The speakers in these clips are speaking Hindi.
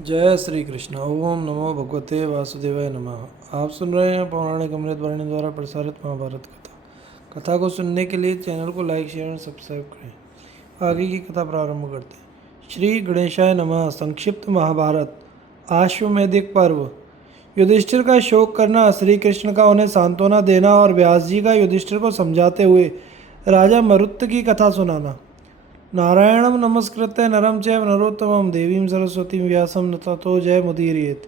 जय श्री कृष्ण। ओम नमो भगवते वासुदेवाय नमः। आप सुन रहे हैं पौराणिक अमृतवाणी द्वारा प्रसारित महाभारत कथा। कथा को सुनने के लिए चैनल को लाइक शेयर और सब्सक्राइब करें। आगे की कथा प्रारंभ करते हैं। श्री गणेशाय नमः। संक्षिप्त महाभारत आश्वमेधिक पर्व। युधिष्ठिर का शोक करना, श्री कृष्ण का उन्हें सांत्वना देना और व्यास जी का युधिष्ठिर को समझाते हुए राजा मरुत की कथा सुनाना। नारायणं नमस्कृत्य नरं चैव नरोत्तमं देवीं सरस्वतीं व्यासं न ततो जय मुदीरयेत्।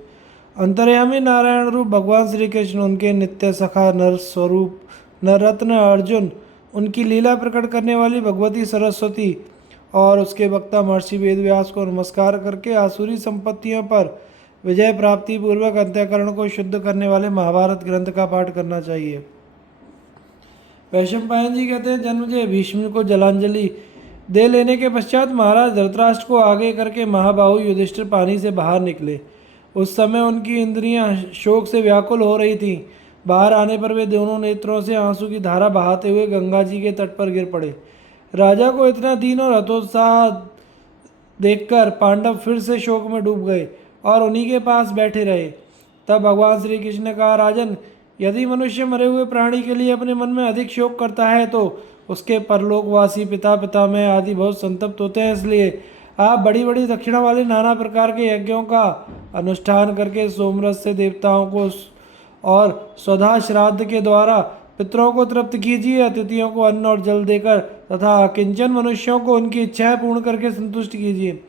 अंतर्यामी नारायण रूप भगवान श्री कृष्ण, उनके नित्य सखा नर स्वरूप नररत्न अर्जुन, उनकी लीला प्रकट करने वाली भगवती सरस्वती और उसके वक्ता महर्षि वेदव्यास को नमस्कार करके आसुरी संपत्तियों पर विजय प्राप्ति पूर्वक अंत्यकरण को शुद्ध करने वाले महाभारत ग्रंथ का पाठ करना चाहिए। वैशंपायन जी कहते हैं, जन्मजय भीष्म को जलांजलि दे लेने के पश्चात महाराज धृतराष्ट्र को आगे करके महाबाहु युधिष्ठिर पानी से बाहर निकले। उस समय उनकी इंद्रियां शोक से व्याकुल हो रही थीं। बाहर आने पर वे दोनों नेत्रों से आंसू की धारा बहाते हुए गंगा जी के तट पर गिर पड़े। राजा को इतना दीन और हतोत्साह देखकर पांडव फिर से शोक में डूब गए और उन्हीं के पास बैठे रहे। तब भगवान श्री कृष्ण ने कहा, राजन, यदि मनुष्य मरे हुए प्राणी के लिए अपने मन में अधिक शोक करता है तो उसके परलोकवासी पिता पितामह आदि बहुत संतप्त होते हैं। इसलिए आप बड़ी बड़ी दक्षिणा वाले नाना प्रकार के यज्ञों का अनुष्ठान करके सोमरस से देवताओं को और स्वधा श्राद्ध के द्वारा पितरों को तृप्त कीजिए। अतिथियों को अन्न और जल देकर तथा किंचन मनुष्यों को उनकी इच्छाएं पूर्ण करके संतुष्ट कीजिए।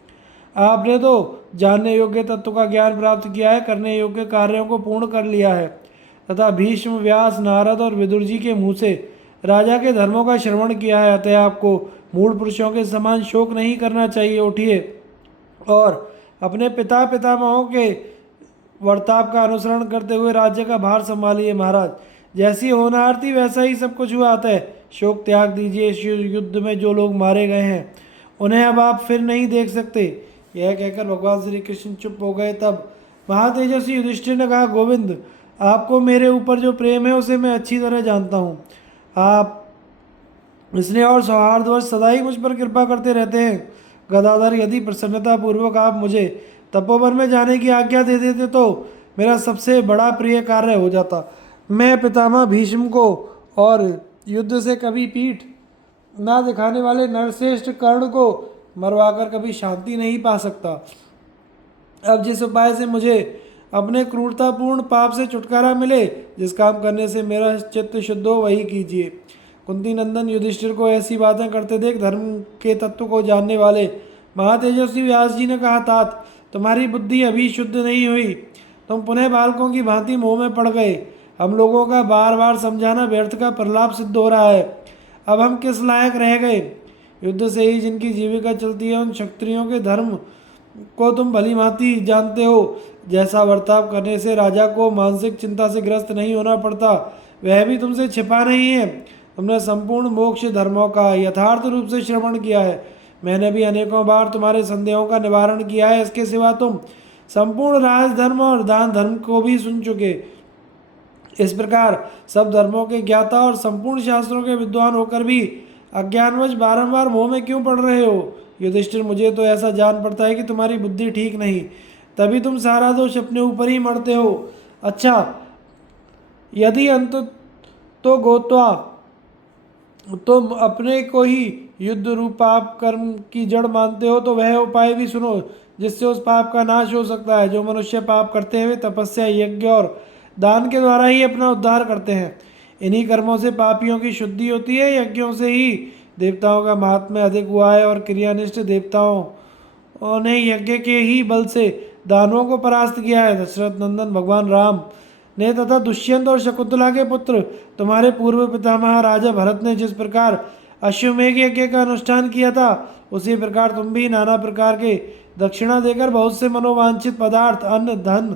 आपने तो जानने योग्य तत्व का ज्ञान प्राप्त किया है, करने योग्य कार्यों को पूर्ण कर लिया है तथा भीष्म, व्यास, नारद और विदुर जी के मुँह से राजा के धर्मों का श्रवण किया है। अतः आपको मूल पुरुषों के समान शोक नहीं करना चाहिए। उठिए और अपने पिता पितामहों के वर्ताव का अनुसरण करते हुए राज्य का भार संभालिए। महाराज, जैसी होनहार थी वैसा ही सब कुछ हुआ। अतः शोक त्याग दीजिए। इस युद्ध में जो लोग मारे गए हैं उन्हें अब आप फिर नहीं देख सकते। यह कहकर भगवान श्री कृष्ण चुप हो गए। तब महातेजस्वी युधिष्ठिर ने कहा, गोविंद, आपको मेरे ऊपर जो प्रेम है उसे मैं अच्छी तरह जानता हूँ। आप स्नेह और सौहार्दवश सदा ही मुझ पर कृपा करते रहते हैं। गदाधर, यदि प्रसन्नता पूर्वक आप मुझे तपोवन में जाने की आज्ञा दे देते तो मेरा सबसे बड़ा प्रिय कार्य हो जाता। मैं पितामह भीष्म को और युद्ध से कभी पीठ ना दिखाने वाले नरश्रेष्ठ कर्ण को मरवाकर कभी शांति नहीं पा सकता। अब जिस उपाय से मुझे अपने क्रूरतापूर्ण पाप से छुटकारा मिले, जिस काम करने से मेरा चित्त शुद्ध हो, वही कीजिए। कुंती नंदन युधिष्ठिर को ऐसी बातें करते देख धर्म के तत्व को जानने वाले महातेजस्वी व्यास जी ने कहा, तात, तुम्हारी बुद्धि अभी शुद्ध नहीं हुई। तुम पुनः बालकों की भांति मोह में पड़ गए। हम लोगों का बार बार समझाना व्यर्थ का प्रलाप सिद्ध हो रहा है। अब हम किस लायक रह गए? युद्ध से ही जिनकी जीविका चलती है उन क्षत्रियों के धर्म को तुम भली भांति जानते हो। जैसा बर्ताव करने से राजा को मानसिक चिंता से ग्रस्त नहीं होना पड़ता, वह भी तुमसे छिपा नहीं है। तुमने संपूर्ण मोक्ष धर्मों का यथार्थ रूप से श्रवण किया है। मैंने भी अनेकों बार तुम्हारे संदेहों का निवारण किया है। इसके सिवा तुम संपूर्ण राजधर्म और दान धर्म को भी सुन चुके। इस प्रकार सब धर्मों के ज्ञाता और संपूर्ण शास्त्रों के विद्वान होकर भी अज्ञानवश बारंबार मोह में क्यों पड़ रहे हो? युधिष्ठिर, मुझे तो ऐसा जान पड़ता है कि तुम्हारी बुद्धि ठीक नहीं, तभी तुम सारा दोष अपने ऊपर ही मढ़ते हो। अच्छा, यदि अंत तो गोत्वा तुम अपने को ही युद्ध रूप पाप कर्म की जड़ मानते हो तो वह उपाय भी सुनो जिससे उस पाप का नाश हो सकता है। जो मनुष्य पाप करते हुए तपस्या, यज्ञ और दान के द्वारा ही अपना उद्धार करते हैं, इन्हीं कर्मों से पापियों की शुद्धि होती है। यज्ञों से ही देवताओं का महात्म्य अधिक हुआ है और क्रियानिष्ठ देवताओं ने यज्ञ के ही बल से दानवों को परास्त किया है। दशरथ नंदन भगवान राम ने तथा दुष्यंत और शकुंतला के पुत्र तुम्हारे पूर्व पितामह राजा भरत ने जिस प्रकार अश्वमेघ यज्ञ का अनुष्ठान किया था, उसी प्रकार तुम भी नाना प्रकार के दक्षिणा देकर बहुत से मनोवांछित पदार्थ, अन्न, धन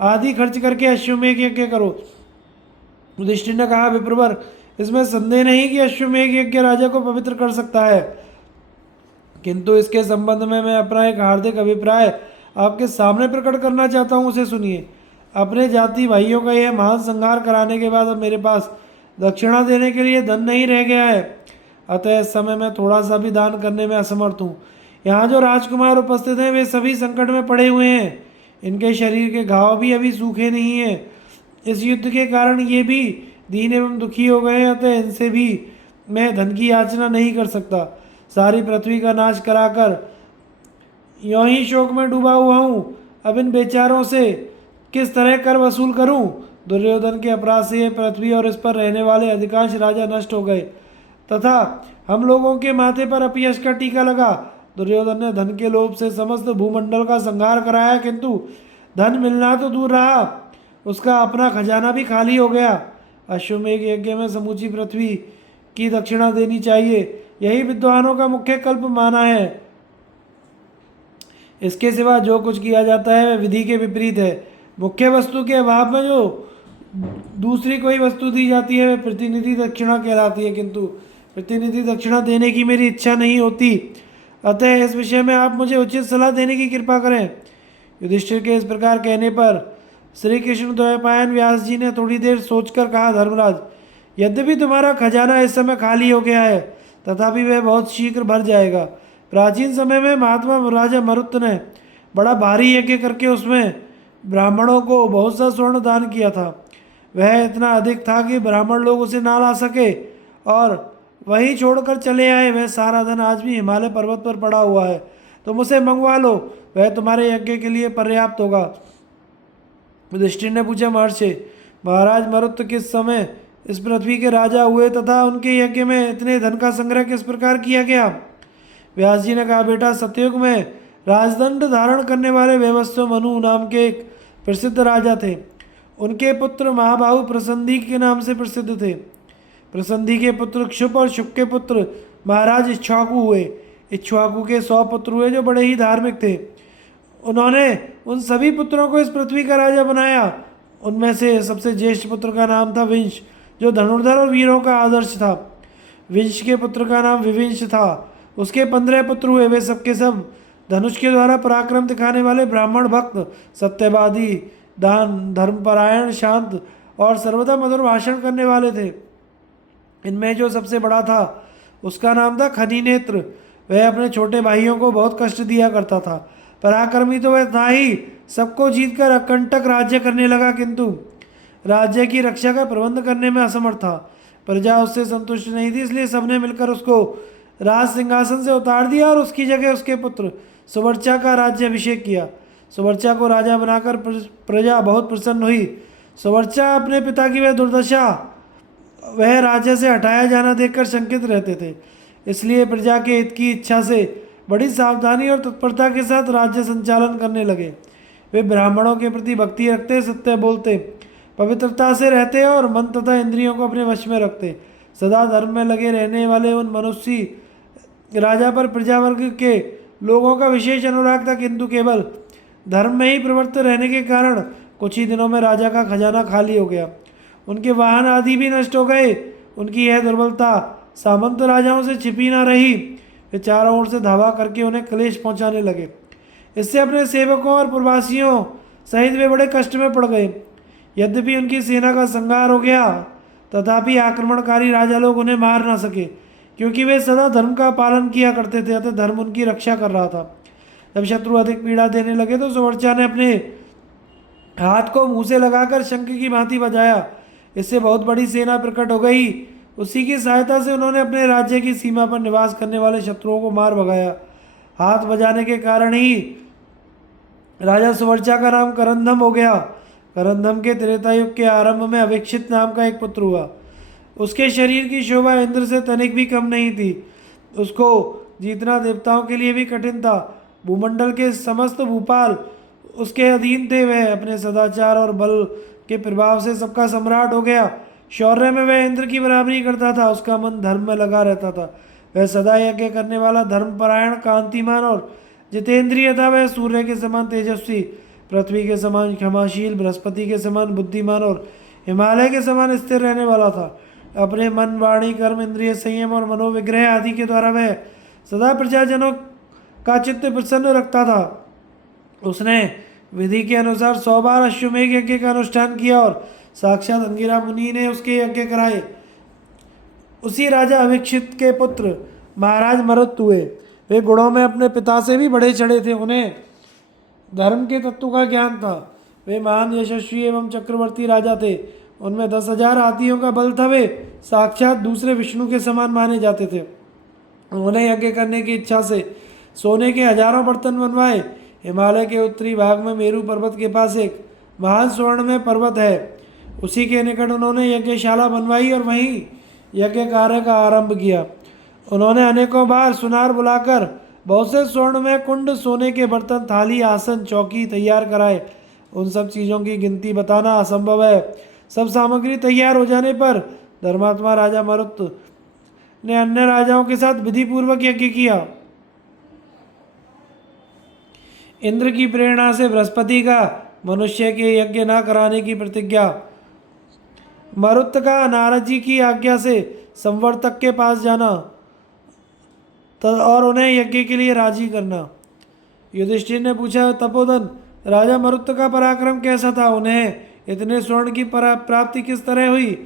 आदि खर्च करके अश्वमेघ यज्ञ करो। युधिष्ठिर ने कहा, विप्रवर, इसमें संदेह नहीं कि अश्वमेघ यज्ञ राजा को पवित्र कर सकता है, किंतु इसके संबंध में मैं अपना एक हार्दिक अभिप्राय आपके सामने प्रकट करना चाहता हूँ, उसे सुनिए। अपने जाति भाइयों का यह महान संहार कराने के बाद अब मेरे पास दक्षिणा देने के लिए धन नहीं रह गया है। अतः इस समय मैं थोड़ा सा भी दान करने में असमर्थ हूँ। यहाँ जो राजकुमार उपस्थित हैं वे सभी संकट में पड़े हुए हैं। इनके शरीर के घाव भी अभी सूखे नहीं हैं। इस युद्ध के कारण ये भी दीन एवं दुखी हो गए, अतः इनसे भी मैं धन की याचना नहीं कर सकता। सारी पृथ्वी का नाश कराकर यों ही शोक में डूबा हुआ हूँ। अब इन बेचारों से किस तरह कर वसूल करूं? दुर्योधन के अपराध से यह पृथ्वी और इस पर रहने वाले अधिकांश राजा नष्ट हो गए तथा हम लोगों के माथे पर अपयश का टीका लगा। दुर्योधन ने धन के लोभ से समस्त भूमंडल का संहार कराया, किंतु धन मिलना तो दूर रहा, उसका अपना खजाना भी खाली हो गया। अश्वमेघ यज्ञ में समूची पृथ्वी की दक्षिणा देनी चाहिए, यही विद्वानों का मुख्य कल्प माना है। इसके सिवा जो कुछ किया जाता है वह विधि के विपरीत है। मुख्य वस्तु के अभाव में जो दूसरी कोई वस्तु दी जाती है वह प्रतिनिधि दक्षिणा कहलाती है, किंतु प्रतिनिधि दक्षिणा देने की मेरी इच्छा नहीं होती, अतः इस विषय में आप मुझे उचित सलाह देने की कृपा करें। युधिष्ठिर के इस प्रकार कहने पर श्री कृष्ण द्वैपायन व्यास जी ने थोड़ी देर सोचकर कहा, धर्मराज, यद्यपि तुम्हारा खजाना इस समय खाली हो गया है, तथापि वह बहुत शीघ्र भर जाएगा। प्राचीन समय में महात्मा राजा मरुत ने बड़ा भारी यज्ञ करके उसमें ब्राह्मणों को बहुत सा स्वर्ण दान किया था। वह इतना अधिक था कि ब्राह्मण लोग उसे ना ला सके और वहीं छोड़कर चले आए। वह सारा धन आज भी हिमालय पर्वत पर पड़ा हुआ है, तुम उसे मंगवा लो, वह तुम्हारे यज्ञ के लिए पर्याप्त होगा। युधिष्ठिर ने पूछा, महर्षि, महाराज मरुत किस समय इस पृथ्वी के राजा हुए तथा उनके यज्ञ में इतने धन का संग्रह किस प्रकार किया गया? व्यास जी ने कहा, बेटा, सतयुग में राजदंड धारण करने वाले व्यवस्व मनु नाम के एक प्रसिद्ध राजा थे। उनके पुत्र महाबाहु प्रसंधि के नाम से प्रसिद्ध थे। प्रसंधि के पुत्र क्षुप और शुक के पुत्र महाराज इक्ष्वाकु हुए। इक्ष्वाकु के 100 पुत्र हुए जो बड़े ही धार्मिक थे। उन्होंने उन सभी पुत्रों को इस पृथ्वी का राजा बनाया। उनमें से सबसे ज्येष्ठ पुत्र का नाम था विंश, जो धनुर्धर और वीरों का आदर्श था। विंश के पुत्र का नाम विविंश था। उसके 15 पुत्र हुए, वे सबके सब धनुष के द्वारा पराक्रम दिखाने वाले ब्राह्मण भक्त, सत्यवादी, दान धर्मपरायण, शांत और सर्वदा मधुर भाषण करने वाले थे। इनमें जो सबसे बड़ा था उसका नाम था खनी नेत्र। वह अपने छोटे भाइयों को बहुत कष्ट दिया करता था। पराक्रमी तो वह था ही, सबको जीतकर अकंटक राज्य करने लगा, किंतु राज्य की रक्षा का प्रबंध करने में असमर्थ था। प्रजा उससे संतुष्ट नहीं थी, इसलिए सबने मिलकर उसको राज सिंहासन से उतार दिया और उसकी जगह उसके पुत्र सुवर्चा का राज्याभिषेक किया। सुवर्चा को राजा बनाकर प्रजा बहुत प्रसन्न हुई। सुवर्चा अपने पिता की वह दुर्दशा, वह राज्य से हटाया जाना देखकर शंकित रहते थे, इसलिए प्रजा के हित की इच्छा से बड़ी सावधानी और तत्परता के साथ राज्य संचालन करने लगे। वे ब्राह्मणों के प्रति भक्ति रखते, सत्य बोलते, पवित्रता से रहते और मन तथा इंद्रियों को अपने वश में रखते। सदा धर्म में लगे रहने वाले उन मनुष्य राजा पर प्रजावर्ग के लोगों का विशेष अनुराग था, किंतु केवल धर्म में ही प्रवृत्त रहने के कारण कुछ ही दिनों में राजा का खजाना खाली हो गया। उनके वाहन आदि भी नष्ट हो गए। उनकी यह दुर्बलता सामंत राजाओं से छिपी न रही। वे चारों ओर से धावा करके उन्हें क्लेश पहुंचाने लगे। इससे अपने सेवकों और प्रवासियों सहित वे बड़े कष्ट में पड़ गए। यद्यपि उनकी सेना का संहार हो गया, तथापि आक्रमणकारी राजा लोग उन्हें मार ना सके, क्योंकि वे सदा धर्म का पालन किया करते थे, अतः धर्म उनकी रक्षा कर रहा था। जब शत्रु अधिक पीड़ा देने लगे तो सुवर्चा ने अपने हाथ को मुंह से लगाकर शंख की भांति बजाया। इससे बहुत बड़ी सेना प्रकट हो गई। उसी की सहायता से उन्होंने अपने राज्य की सीमा पर निवास करने वाले शत्रुओं को मार भगाया। हाथ बजाने के कारण ही राजा सुवर्चा का नाम करंदम हो गया। करंदम के त्रेता युग के आरंभ में अभिक्षित नाम का एक पुत्र हुआ। उसके शरीर की शोभा इंद्र से तनिक भी कम नहीं थी। उसको जीतना देवताओं के लिए भी कठिन था। भूमंडल के समस्त भूपाल उसके अधीन थे। वह अपने सदाचार और बल के प्रभाव से सबका सम्राट हो गया। शौर्य में वह इंद्र की बराबरी करता था। उसका मन धर्म में लगा रहता था। वह सदा यज्ञ करने वाला, धर्मपरायण, कांतिमान और जितेंद्रिय था। वह सूर्य के समान तेजस्वी, पृथ्वी के समान क्षमाशील, बृहस्पति के समान बुद्धिमान और हिमालय के समान स्थिर रहने वाला था। अपने मन, वाणी, कर्म, इंद्रिय संयम और मनोविग्रह आदि के द्वारा वह सदा प्रजाजनों का चित्त प्रसन्न रखता था। उसने विधि के अनुसार 100 बार अश्वमेघ यज्ञ का अनुष्ठान किया और साक्षात अंगिरा मुनि ने उसके यज्ञ कराए। उसी राजा अभिक्षित के पुत्र महाराज मरुत हुए। वे गुणों में अपने पिता से भी बढ़े चढ़े थे। उन्हें धर्म के तत्व का ज्ञान था। वे महान यशस्वी एवं चक्रवर्ती राजा थे। उनमें 10,000 हाथियों का बल था। वे साक्षात दूसरे विष्णु के समान माने जाते थे। उन्होंने यज्ञ करने की इच्छा से सोने के हजारों बर्तन बनवाए। हिमालय के उत्तरी भाग में मेरू पर्वत के पास एक महान स्वर्ण में पर्वत है। उसी के निकट उन्होंने यज्ञशाला बनवाई और वहीं यज्ञ कार्य का आरंभ किया। उन्होंने अनेकों बार सुनार बुलाकर बहुत से स्वर्ण में कुंड, सोने के बर्तन, थाली, आसन, चौकी तैयार कराए। उन सब चीज़ों की गिनती बताना असंभव है। सब सामग्री तैयार हो जाने पर धर्मात्मा राजा मरुत ने अन्य राजाओं के साथ विधि पूर्वक यज्ञ किया। इंद्र की प्रेरणा से बृहस्पति का मनुष्य के यज्ञ न कराने की प्रतिज्ञा, मरुत का नारद जी की आज्ञा से संवर्तक के पास जाना और उन्हें यज्ञ के लिए राजी करना। युधिष्ठिर ने पूछा, तपोधन, राजा मरुत का पराक्रम कैसा था? उन्हें इतने स्वर्ण की प्राप्ति किस तरह हुई?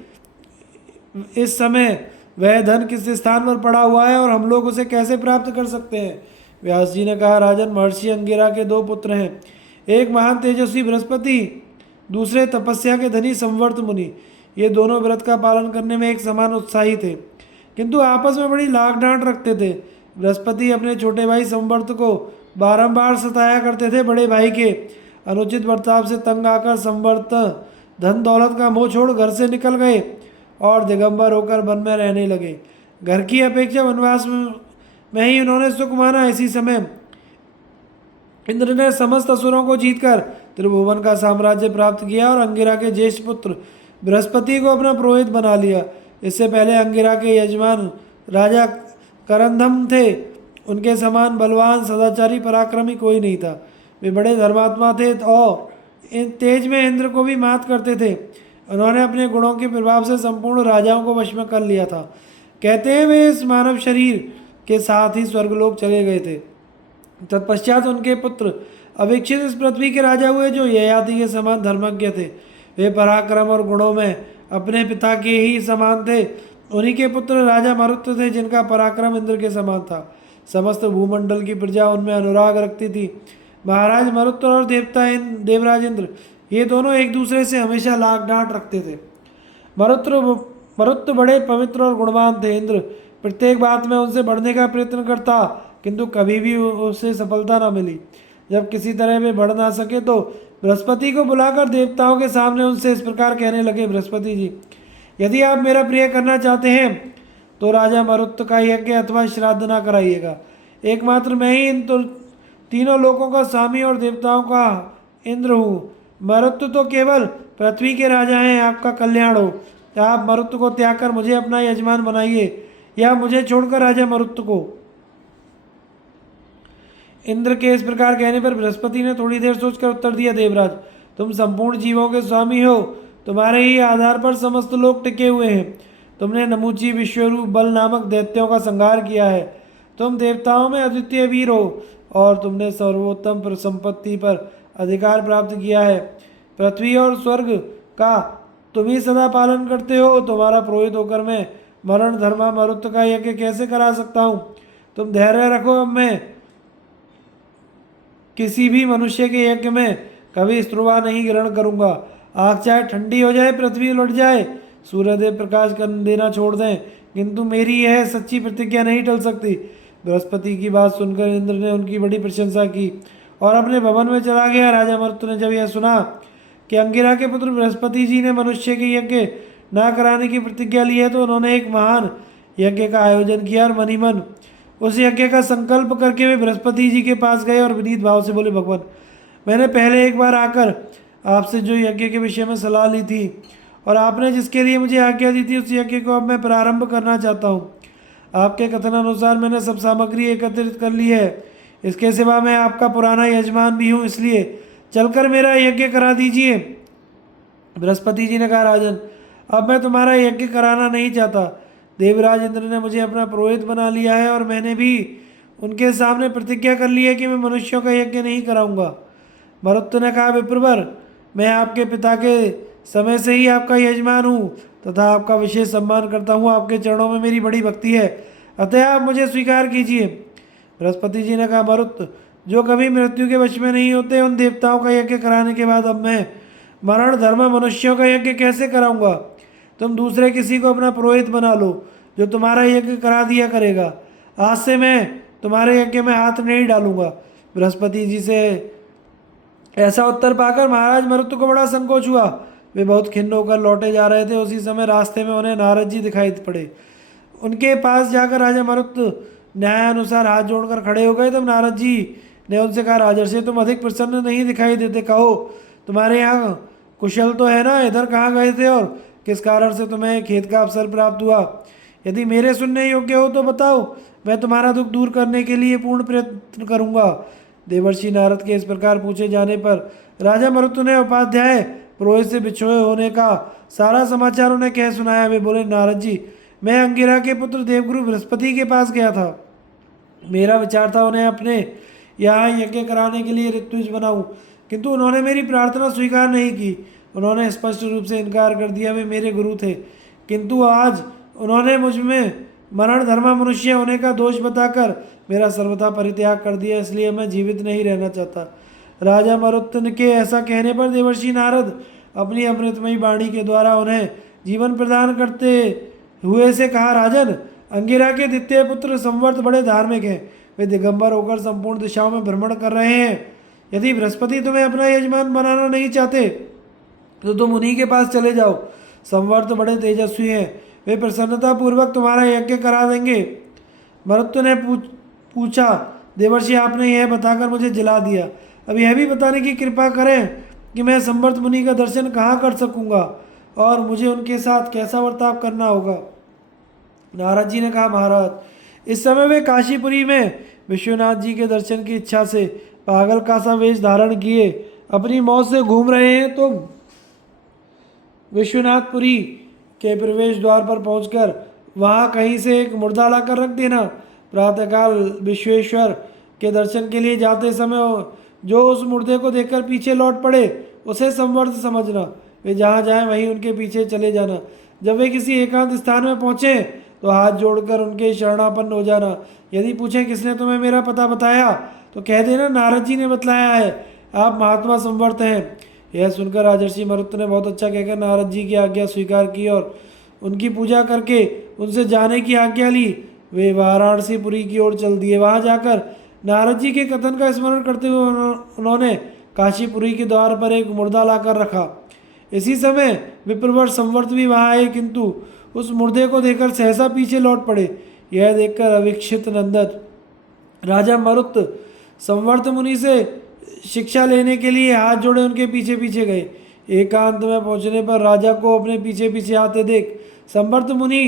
इस समय वह धन किस स्थान पर पड़ा हुआ है और हम लोग उसे कैसे प्राप्त कर सकते हैं? व्यास जी ने कहा, राजन, महर्षि अंगिरा के 2 पुत्र हैं। एक महान तेजस्वी बृहस्पति, दूसरे तपस्या के धनी संवर्त मुनि। ये दोनों व्रत का पालन करने में एक समान उत्साही थे, किंतु आपस में बड़ी लाग डांट रखते थे। बृहस्पति अपने छोटे भाई संवर्त को बारंबार सताया करते थे। बड़े भाई के अनुचित बर्ताव से तंग आकर संवर्त धन दौलत का मोह छोड़ घर से निकल गए और दिगंबर होकर वन में रहने लगे। घर की अपेक्षा वनवास में ही उन्होंने सुख माना। इसी समय इंद्र ने समस्त असुरों को जीतकर त्रिभुवन का साम्राज्य प्राप्त किया और अंगिरा के ज्येष्ठ पुत्र बृहस्पति को अपना पुरोहित बना लिया। इससे पहले अंगिरा के यजमान राजा करंदम थे। उनके समान बलवान, सदाचारी, पराक्रमी कोई नहीं था। वे बड़े धर्मात्मा थे और तेज में इंद्र को भी मात करते थे। उन्होंने अपने गुणों के प्रभाव से संपूर्ण राजाओं को वश में कर लिया था। कहते हैं वे इस मानव शरीर के साथ ही स्वर्गलोक चले गए थे। तत्पश्चात उनके पुत्र अविक्षित इस पृथ्वी के राजा हुए, जो ययाति के समान धर्मज्ञ थे। वे पराक्रम और गुणों में अपने पिता के ही समान थे। उन्हीं के पुत्र राजा मरुत थे, जिनका पराक्रम इंद्र के समान था। समस्त भूमंडल की प्रजा उनमें अनुराग रखती थी। महाराज मरुत और देवराज इंद्र, ये दोनों एक दूसरे से हमेशा लाग डांट रखते थे। मरुत बड़े पवित्र और गुणवान थे। इंद्र प्रत्येक बात में उनसे बढ़ने का प्रयत्न करता, किंतु कभी भी उसे सफलता न मिली। जब किसी तरह वे बढ़ ना सके तो बृहस्पति को बुलाकर देवताओं के सामने उनसे इस प्रकार कहने लगे, बृहस्पति जी, यदि आप मेरा प्रिय करना चाहते हैं तो राजा मरुत का यज्ञ अथवा श्राद्ध ना कराइएगा। एकमात्र मैं ही इन तीनों लोकों का स्वामी और देवताओं का इंद्र हूँ। मरुत तो केवल पृथ्वी के राजा हैं। आपका कल्याण हो। आप मरुत को त्याग कर मुझे अपना यजमान बनाइए, या मुझे छोड़कर राजा मरुत को। इंद्र के इस प्रकार कहने पर बृहस्पति ने थोड़ी देर सोचकर उत्तर दिया, देवराज, तुम संपूर्ण जीवों के स्वामी हो। तुम्हारे ही आधार पर समस्त लोग टिके हुए हैं। तुमने नमूची, विश्वरूप, बल नामक दैत्यों का संहार किया है। तुम देवताओं में अद्वितीय वीर हो और तुमने सर्वोत्तम संपत्ति पर अधिकार प्राप्त किया है। पृथ्वी और स्वर्ग का तुम ही सदा पालन करते हो। तुम्हारा पुरोहित होकर मैं मरण धर्मा मरुत का यज्ञ कैसे करा सकता हूँ? तुम धैर्य रखो। अब मैं किसी भी मनुष्य के यज्ञ में कभी स्त्रुवा नहीं ग्रहण करूँगा। आग चाहे ठंडी हो जाए, पृथ्वी लौट जाए, सूर्यदेव प्रकाश कर देना छोड़ दें, किंतु मेरी यह सच्ची प्रतिज्ञा नहीं टल सकती। बृहस्पति की बात सुनकर इंद्र ने उनकी बड़ी प्रशंसा की और अपने भवन में चला गया। राजा मरुत ने जब यह सुना कि अंगिरा के पुत्र बृहस्पति जी ने मनुष्य के यज्ञ ना कराने की प्रतिज्ञा ली है, तो उन्होंने एक महान यज्ञ का आयोजन किया और मनी मन उस यज्ञ का संकल्प करके वे बृहस्पति जी के पास गए और विनीत भाव से बोले, भगवान, मैंने पहले एक बार आकर आपसे जो यज्ञ के विषय में सलाह ली थी और आपने जिसके लिए मुझे आज्ञा दी थी, उस यज्ञ को अब मैं प्रारंभ करना चाहता हूँ। आपके कथन अनुसार मैंने सब सामग्री एकत्रित कर ली है। इसके सिवा मैं आपका पुराना यजमान भी हूँ, इसलिए चलकर मेरा यज्ञ करा दीजिए। बृहस्पति जी ने कहा, राजन, अब मैं तुम्हारा यज्ञ कराना नहीं चाहता। देवराज इंद्र ने मुझे अपना पुरोहित बना लिया है और मैंने भी उनके सामने प्रतिज्ञा कर ली है कि मैं मनुष्यों का यज्ञ नहीं कराऊंगा। मरुत ने कहा, विप्रवर, मैं आपके पिता के समय से ही आपका यजमान हूँ तथा आपका विशेष सम्मान करता हूँ। आपके चरणों में मेरी बड़ी भक्ति है, अतः आप मुझे स्वीकार कीजिए। बृहस्पति जी ने कहा, मरुत, जो कभी मृत्यु के वश में नहीं होते, उन देवताओं का यज्ञ कराने के बाद अब मैं मरण धर्म मनुष्यों का यज्ञ कैसे कराऊंगा? तुम दूसरे किसी को अपना पुरोहित बना लो, जो तुम्हारा यज्ञ करा दिया करेगा। आज से मैं तुम्हारे यज्ञ में हाथ नहीं डालूंगा। बृहस्पति जी से ऐसा उत्तर पाकर महाराज मरुत को बड़ा संकोच हुआ। वे बहुत खिन्न होकर लौटे जा रहे थे। उसी समय रास्ते में उन्हें नारद जी दिखाई पड़े। उनके पास जाकर राजा मरुत न्यायानुसार हाथ जोड़कर खड़े हो गए। तब नारद जी ने उनसे कहा, राजर्षि, तुम अधिक प्रसन्न नहीं दिखाई देते। कहो, तुम्हारे यहाँ कुशल तो है ना? इधर कहाँ गए थे और किस कारण से तुम्हें खेत का अवसर प्राप्त हुआ? यदि मेरे सुनने योग्य हो तो बताओ, मैं तुम्हारा दुख दूर करने के लिए पूर्ण प्रयत्न करूंगा। देवर्षि नारद के इस प्रकार पूछे जाने पर राजा मरुत ने उपाध्याय पुरोहित से बिछोए होने का सारा समाचार उन्हें कह सुनाया। वे बोले, नारद जी, मैं अंगिरा के पुत्र देवगुरु बृहस्पति के पास गया था। मेरा विचार था उन्हें अपने यहाँ यज्ञ कराने के लिए ऋत्विज बनाऊं, किंतु उन्होंने मेरी प्रार्थना स्वीकार नहीं की। उन्होंने स्पष्ट रूप से इनकार कर दिया। वे मेरे गुरु थे, किंतु आज उन्होंने मुझ में मरण धर्मा मनुष्य होने का दोष बताकर मेरा सर्वथा परित्याग कर दिया। इसलिए मैं जीवित नहीं रहना चाहता। राजा मरुत्तन के ऐसा कहने पर देवर्षि नारद अपनी अमृतमयी वाणी के द्वारा उन्हें जीवन प्रदान करते हुए से कहा, राजन, अंगिरा के द्वितीय पुत्र संवर्त बड़े धार्मिक हैं। वे दिगंबर होकर संपूर्ण दिशाओं में भ्रमण कर रहे हैं। यदि बृहस्पति तुम्हें अपना यजमान बनाना नहीं चाहते तो तुम उन्हीं के पास चले जाओ। संवर्त बड़े तेजस्वी हैं, वे प्रसन्नता पूर्वक तुम्हारा यज्ञ करा देंगे। मरुत ने पूछा, देवर्षि, आपने यह बताकर मुझे जिला दिया, अब यह भी बताने की कृपा करें कि मैं संवर्त मुनि का दर्शन कहाँ कर सकूँगा और मुझे उनके साथ कैसा बर्ताव करना होगा? नारद जी ने कहा, महाराज, इस समय वे काशीपुरी में विश्वनाथ जी के दर्शन की इच्छा से पागल का सा वेश धारण किए अपनी मौत से घूम रहे हैं। तो विश्वनाथपुरी के प्रवेश द्वार पर पहुंचकर वहां कहीं से एक मुर्दा लाकर रख देना। प्रातःकाल विश्वेश्वर के दर्शन के लिए जाते समय जो उस मुर्दे को देखकर पीछे लौट पड़े, उसे संवर्त समझना। वे जहाँ जाएं वहीं उनके पीछे चले जाना। जब वे किसी एकांत स्थान में पहुँचे तो हाथ जोड़कर उनके शरणापन्न हो जाना। यदि पूछें, किसने तुम्हें मेरा पता बताया, तो कह देना, नारद जी ने बतलाया है, आप महात्मा संवर्त हैं। यह सुनकर राजर्षि मरुत ने बहुत अच्छा कहकर नारद जी की आज्ञा स्वीकार की और उनकी पूजा करके उनसे जाने की आज्ञा ली। वे वाराणसीपुरी की ओर चल दिए। वहां जाकर नारद जी के कथन का स्मरण करते हुए उन्होंने काशीपुरी के द्वार पर एक मुर्दा लाकर रखा। इसी समय विप्रवर संवर्त भी वहां आए, किंतु उस मुर्दे को देखकर सहसा पीछे लौट पड़े। यह देखकर अविक्षित नंदन राजा मरुत संवर्त मुनि से शिक्षा लेने के लिए हाथ जोड़े उनके पीछे पीछे गए। एकांत में पहुंचने पर राजा को अपने पीछे पीछे आते देख संवर्त मुनि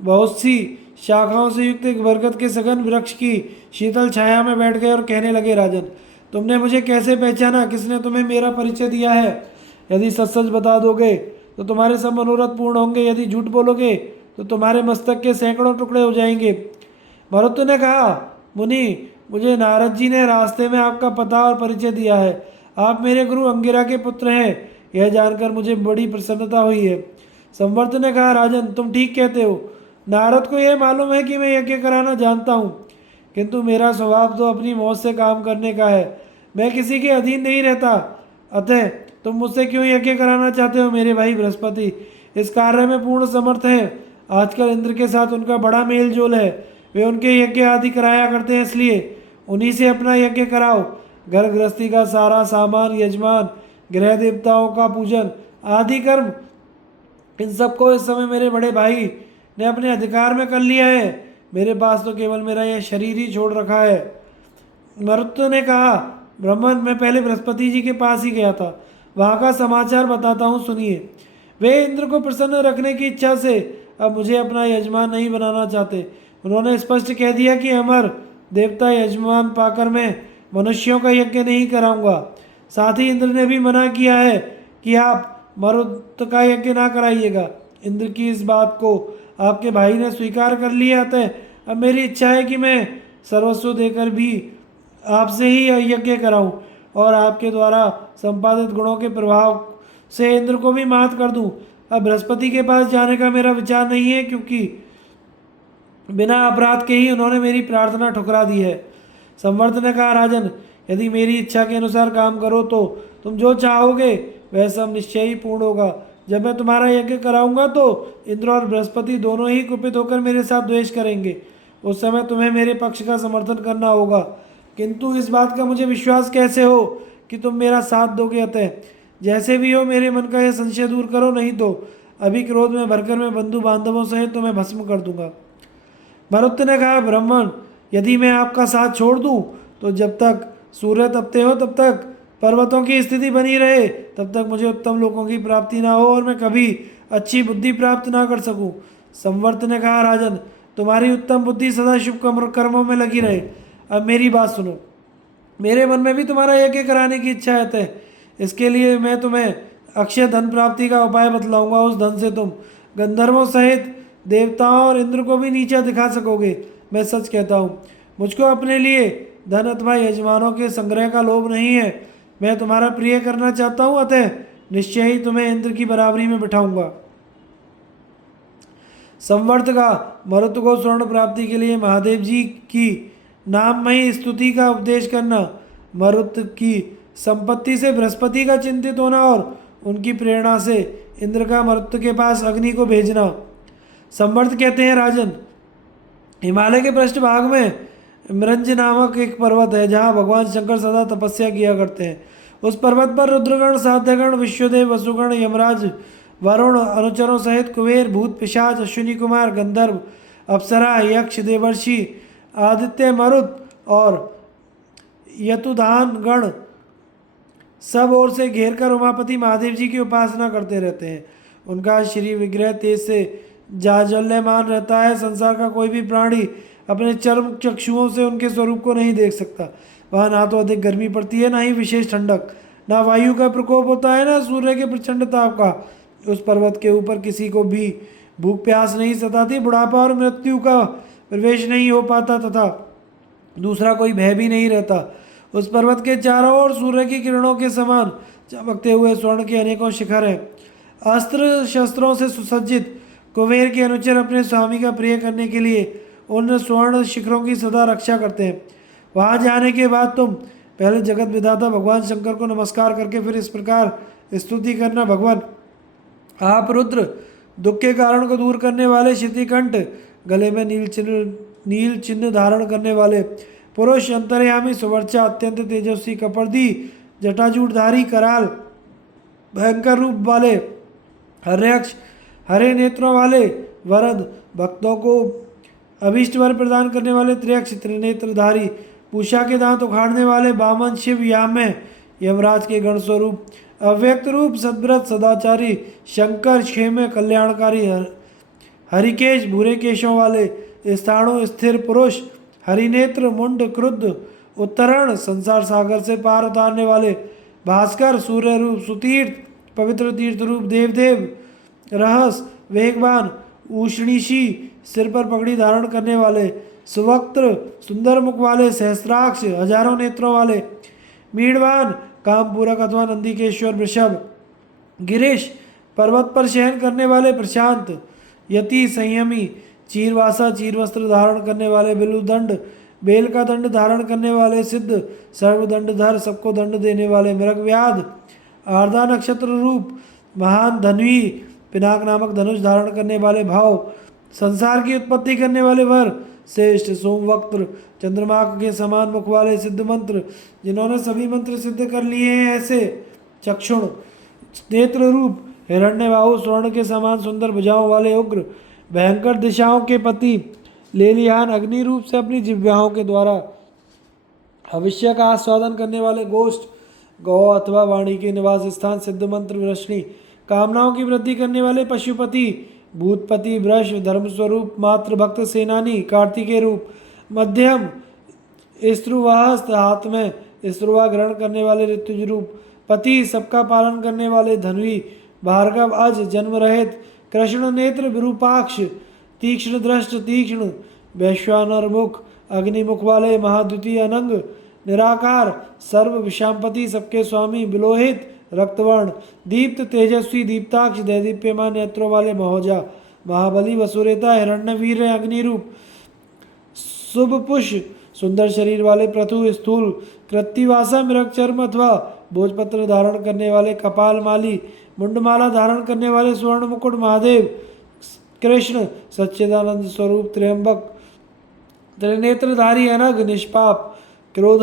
बहुत सी शाखाओं से युक्त एक बरगद के सघन वृक्ष की शीतल छाया में बैठ गए और कहने लगे, राजन, तुमने मुझे कैसे पहचाना? किसने तुम्हें मेरा परिचय दिया है? यदि सच सच बता दोगे तो तुम्हारे सब मनोरथ पूर्ण होंगे। यदि झूठ बोलोगे तो तुम्हारे मस्तक के सैकड़ों टुकड़े हो जाएंगे। मरुत ने कहा, मुनि, मुझे नारद जी ने रास्ते में आपका पता और परिचय दिया है। आप मेरे गुरु अंगिरा के पुत्र हैं, यह जानकर मुझे बड़ी प्रसन्नता हुई है। संवर्त ने कहा, राजन, तुम ठीक कहते हो। नारद को यह मालूम है कि मैं यज्ञ कराना जानता हूँ, किंतु मेरा स्वभाव तो अपनी मौत से काम करने का है। मैं किसी के अधीन नहीं रहता। अतः तुम मुझसे क्यों यज्ञ कराना चाहते हो? मेरे भाई बृहस्पति इस कार्य में पूर्ण समर्थ हैं। आजकल इंद्र के साथ उनका बड़ा मेल जोल है। वे उनके यज्ञ आदि कराया करते हैं, इसलिए उन्हीं से अपना यज्ञ कराओ। घर गृहस्थी का सारा सामान, यजमान, गृह देवताओं का पूजन आदि कर्म, इन सबको इस समय मेरे बड़े भाई ने अपने अधिकार में कर लिया है। मेरे पास तो केवल मेरा यह शरीर ही छोड़ रखा है। मरुत ने कहा, ब्राह्मण, मैं पहले बृहस्पति जी के पास ही गया था, वहाँ का समाचार बताता हूँ, सुनिए। वे इंद्र को प्रसन्न रखने की इच्छा से अब मुझे अपना यजमान नहीं बनाना चाहते। उन्होंने स्पष्ट कह दिया कि अमर देवता यजमान पाकर मैं मनुष्यों का यज्ञ नहीं कराऊंगा। साथ ही इंद्र ने भी मना किया है कि आप मरुत का यज्ञ ना कराइएगा। इंद्र की इस बात को आपके भाई ने स्वीकार कर लिया। अतः अब मेरी इच्छा है कि मैं सर्वस्व देकर भी आपसे ही यज्ञ कराऊं और आपके द्वारा संपादित गुणों के प्रभाव से इंद्र को भी मात कर दूं। अब बृहस्पति के पास जाने का मेरा विचार नहीं है, क्योंकि बिना अपराध के ही उन्होंने मेरी प्रार्थना ठुकरा दी है। संवर्त ने कहा, राजन, यदि मेरी इच्छा के अनुसार काम करो तो तुम जो चाहोगे वह सब निश्चय ही पूर्ण होगा। जब मैं तुम्हारा यज्ञ कराऊंगा तो इंद्र और बृहस्पति दोनों ही कुपित होकर मेरे साथ द्वेष करेंगे। उस समय तुम्हें मेरे पक्ष का समर्थन करना होगा। किंतु इस बात का मुझे विश्वास कैसे हो कि तुम मेरा साथ दोगे? अतः जैसे भी हो मेरे मन का यह संशय दूर करो, नहीं तो अभी क्रोध में भरकर मैं बंधु बांधवों सहित तुम्हें भस्म कर दूंगा। मरुत ने कहा, ब्राह्मण, यदि मैं आपका साथ छोड़ दूं तो जब तक सूर्य तपते हो तब तक पर्वतों की स्थिति बनी रहे, तब तक मुझे उत्तम लोकों की प्राप्ति ना हो और मैं कभी अच्छी बुद्धि प्राप्त ना कर सकूं। संवर्त ने कहा, राजन, तुम्हारी उत्तम बुद्धि सदा शुभ कर्मों में लगी रहे। अब मेरी बात सुनो। मेरे मन में भी तुम्हारा यज्ञ कराने की इच्छा है। इसके लिए मैं तुम्हें अक्षय धन प्राप्ति का उपाय बतलाऊंगा। उस धन से तुम गंधर्वों सहित देवताओं और इंद्र को भी नीचा दिखा सकोगे। मैं सच कहता हूँ, मुझको अपने लिए धन अथवा यजमानों के संग्रह का लोभ नहीं है। मैं तुम्हारा प्रिय करना चाहता हूँ, अतः निश्चय ही तुम्हें इंद्र की बराबरी में बिठाऊंगा। संवर्त का, मरुत को स्वर्ण प्राप्ति के लिए महादेव जी की नाममयी स्तुति का उपदेश करना, मरुत की संपत्ति से बृहस्पति का चिंतित होना और उनकी प्रेरणा से इंद्र का मरुत के पास अग्नि को भेजना। संवर्त कहते हैं, राजन, हिमालय के पृष्ठभाग में मृंज नामक एक पर्वत है जहाँ भगवान शंकर सदा तपस्या किया करते हैं। उस पर्वत पर रुद्रगण, साध्यगण, विश्वदेव, वसुगण, यमराज, वरुण अनुचरों सहित कुबेर, भूत, पिशाच, अश्विनी कुमार, गंधर्व, अप्सरा, यक्ष, देवर्षि, आदित्य, मरुत और यतुधान गण सब ओर से घेर कर उमापति महादेव जी की उपासना करते रहते हैं। उनका श्री विग्रह तेज से जाज्वल्यमान रहता है। संसार का कोई भी प्राणी अपने चर्म चक्षुओं से उनके स्वरूप को नहीं देख सकता। वहाँ ना तो अधिक गर्मी पड़ती है, ना ही विशेष ठंडक, ना वायु का प्रकोप होता है, ना सूर्य के प्रचंड ताप का। उस पर्वत के ऊपर किसी को भी भूख प्यास नहीं सताती, बुढ़ापा और मृत्यु का प्रवेश नहीं हो पाता तथा दूसरा कोई भय भी नहीं रहता। उस पर्वत के चारों ओर सूर्य की किरणों के समान चमकते हुए स्वर्ण के अनेकों शिखर हैं। अस्त्र शस्त्रों से सुसज्जित कुबेर के अनुचर अपने स्वामी का प्रिय करने के लिए उन स्वर्ण शिखरों की सदा रक्षा करते हैं। वहां जाने के बाद तुम पहले जगत विधाता भगवान शंकर को नमस्कार करके फिर इस प्रकार स्तुति करना, भगवान, आप रुद्र, दुख के कारण को दूर करने वाले, शितिकंठ, गले में नील चिन्ह धारण करने वाले पुरुष, अंतर्यामी, सुवर्चा, अत्यंत तेजस्वी, कपर्दी, जटाजूटधारी, कराल, भयंकर रूप वाले, हर्यक्ष, हरे नेत्रों वाले, वरद, भक्तों को अभिष्ट वर प्रदान करने वाले, त्रियक्ष, त्रिनेत्रधारी, पूषा के दांत उखाड़ने वाले, बामन, शिव, याम्य, यमराज के गण स्वरूप, अव्यक्त रूप, सद्व्रत, सदाचारी, शंकर, क्षेम, कल्याणकारी, हरिकेश, भूरे केशों वाले, स्थाणु, स्थिर पुरुष, हरिनेत्र, मुंड, क्रुद्ध, उत्तरण, संसार सागर से पार उतारने वाले, भास्कर, सूर्य रूप, सुतीर्थ, पवित्र तीर्थ रूप, देवदेव, रहस, वेगवान, ऊष्णीशी, सिर पर पगड़ी धारण करने वाले, सुवक्त्र, सुंदर मुख वाले, सहस्राक्ष, हजारों नेत्रों वाले, मीड़वान, कामपूरक अथवा नंदीकेश्वर, वृषभ, गिरीश, पर्वत पर शयन करने वाले, प्रशांत, यति, संयमी, चीरवासा, चीरवस्त्र धारण करने वाले, बिल्वदंड, बेल का दंड धारण करने वाले, सिद्ध, सर्वदंडधर, सबको दंड देने वाले, मृगव्याध, आर्द्रा नक्षत्र रूप, महान धनवी, पिनाक नामक धनुष धारण करने वाले, भाव, संसार की उत्पत्ति करने वाले, वर, श्रेष्ठ, सोमवक्त्र, चंद्रमा के समान मुख वाले, सिद्ध मंत्र, जिन्होंने सभी मंत्र सिद्ध कर लिए हैं, ऐसे, चक्षुण, नेत्र रूप, हिरण्यबाहु, स्वर्ण के समान सुंदर भुजाओं वाले, उग्र, भयंकर, दिशाओं के पति, लेलिहान, अग्नि रूप से अपनी जिह्वाओं के द्वारा भविष्य का आस्वादन करने वाले, गोष्ठ, गौ अथवा वाणी के निवास स्थान, सिद्ध मंत्र, वृष्णि, कामनाओं की वृद्धि करने वाले, पशुपति, भूतपति, वृष, धर्मस्वरूप, मातृ भक्त, सेनानी, कार्तिकेय रूप, मध्यम, स्त्रुवाहस्त, हाथ में स्त्रुवा ग्रहण करने वाले, ऋतुज रूप, पति, सबका पालन करने वाले, धनवी, भार्गव, अज, जन्म रहित, कृष्ण नेत्र, विरूपाक्ष, तीक्ष्ण दृष्ट, तीक्ष्ण, वैश्वानर मुख, अग्निमुख वाले, महाद्वितीय, अनंग, निराकार, सर्व विषामपति, सबके स्वामी, बिलोहित, रक्तवर्ण, दीप्त, तेजस्वी, दीप्ताक्ष, दैदीप्यमान नेत्रों वाले, महोजा, महाबली, वसुरेता, हिरण्यवीर, अग्निरूप, शुभपुष, सुंदर शरीर वाले, पृथु, स्थूल, कृत्तिवासा मृगचर्म अथवा भोजपत्र धारण करने वाले, कपाल माली, मुंडमाला धारण करने वाले, स्वर्ण मुकुट महादेव, कृष्ण, सच्चिदानंद स्वरूप, त्र्यंबक, त्रिनेत्रधारी, अनग, निष्पाप, क्रोध,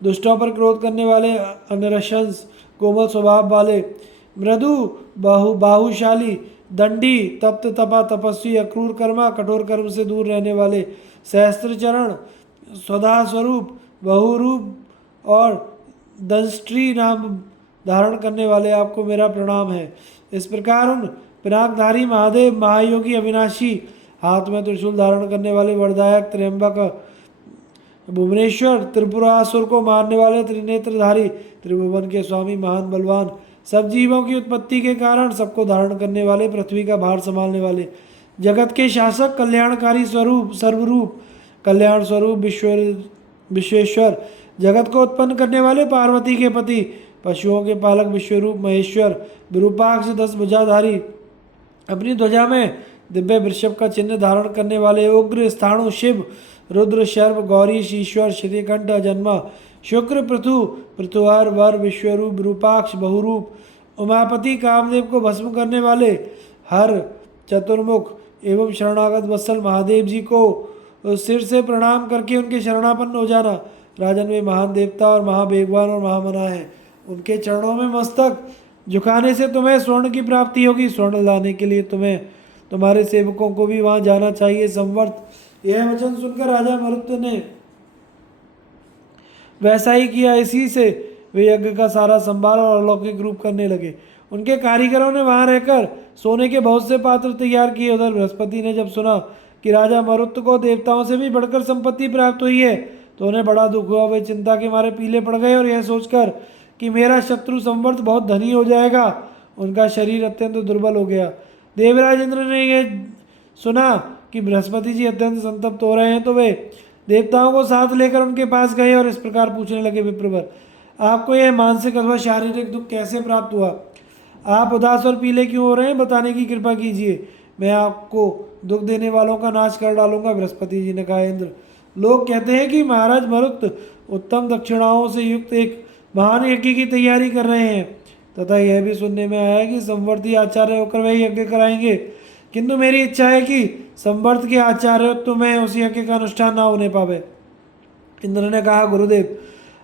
दुष्टों पर क्रोध करने वाले, अनरशंस, कोमल स्वभाव वाले, मृदु, बाहुशाली, दंडी, तप्त तपा, तपस्वी, अक्रूर कर्मा, कठोर कर्म से दूर रहने वाले, सहस्त्र चरण, स्वधा स्वरूप, बहुरूप और दंष्ट्री नाम धारण करने वाले, आपको मेरा प्रणाम है। इस प्रकार उन पिनाकधारी महादेव, महायोगी, अविनाशी, हाथ में त्रिशूल धारण करने वाले, वरदायक, त्र्यंबक, भुवनेश्वर, त्रिपुरासुर को मारने वाले, त्रिनेत्रधारी, त्रिभुवन के स्वामी, महान बलवान, सब जीवों की उत्पत्ति के कारण सबको धारण करने वाले, पृथ्वी का भार संभालने वाले, जगत के शासक, कल्याणकारी स्वरूप, सर्वरूप, कल्याण स्वरूप, विश्वेश्वर, जगत को उत्पन्न करने वाले, पार्वती के पति, पशुओं के पालक, विश्वरूप, महेश्वर, विरूपाक्ष, 10 भुजाधारी, अपनी ध्वजा में दिव्य वृषभ का चिन्ह धारण करने वाले, उग्र, स्थाणु, शिव, रुद्र, शर्व, गौरीश, ईश्वर, श्रीकंठ, अजन्मा, शुक्र, पृथु, पृथुहर, वर, विश्वरूप, विरूपाक्ष, बहुरूप, उमापति, कामदेव को भस्म करने वाले, हर, चतुर्मुख एवं शरणागत वत्सल महादेव जी को सिर से प्रणाम करके उनके शरणापन्न हो जाना। राजन वे महान देवता और महावेगवान और महामना है, उनके चरणों में मस्तक झुकाने से तुम्हें स्वर्ण की प्राप्ति होगी। स्वर्ण लाने के लिए तुम्हें तुम्हारे सेवकों को भी वहां जाना चाहिए। संवर्त। यह वचन सुनकर राजा मरुत ने वैसा ही किया। इसी से वे यज्ञ का सारा संभाल और अलौकिक रूप करने लगे। उनके कारीगरों ने वहां रहकर सोने के बहुत से पात्र तैयार किए। उधर बृहस्पति ने जब सुना कि राजा मरुत को देवताओं से भी बढ़कर संपत्ति प्राप्त हुई है तो उन्हें बड़ा दुख हुआ। वे चिंता के मारे पीले पड़ गए और यह सोचकर कि मेरा शत्रु संवर्त बहुत धनी हो जाएगा, उनका शरीर अत्यंत दुर्बल हो गया। देवराज इंद्र ने यह सुना कि बृहस्पति जी अत्यंत संतप्त हो रहे हैं तो वे देवताओं को साथ लेकर उनके पास गए और इस प्रकार पूछने लगे, विप्रवर, आपको यह मानसिक अथवा शारीरिक दुख कैसे प्राप्त हुआ? आप उदास और पीले क्यों हो रहे हैं? बताने की कृपा कीजिए, मैं आपको दुख देने वालों का नाश कर डालूंगा। बृहस्पति जी ने कहा, इंद्र, लोग कहते हैं कि महाराज मरुत उत्तम दक्षिणाओं से युक्त एक महान यज्ञ की तैयारी कर रहे हैं तथा यह भी सुनने में आया है कि संवर्ती आचार्य होकर वह यज्ञ कराएंगे, किंतु मेरी इच्छा है कि संवर्त के आचार्यत्व में उस यज्ञ का अनुष्ठान ना होने पावे। इंद्र ने कहा, गुरुदेव,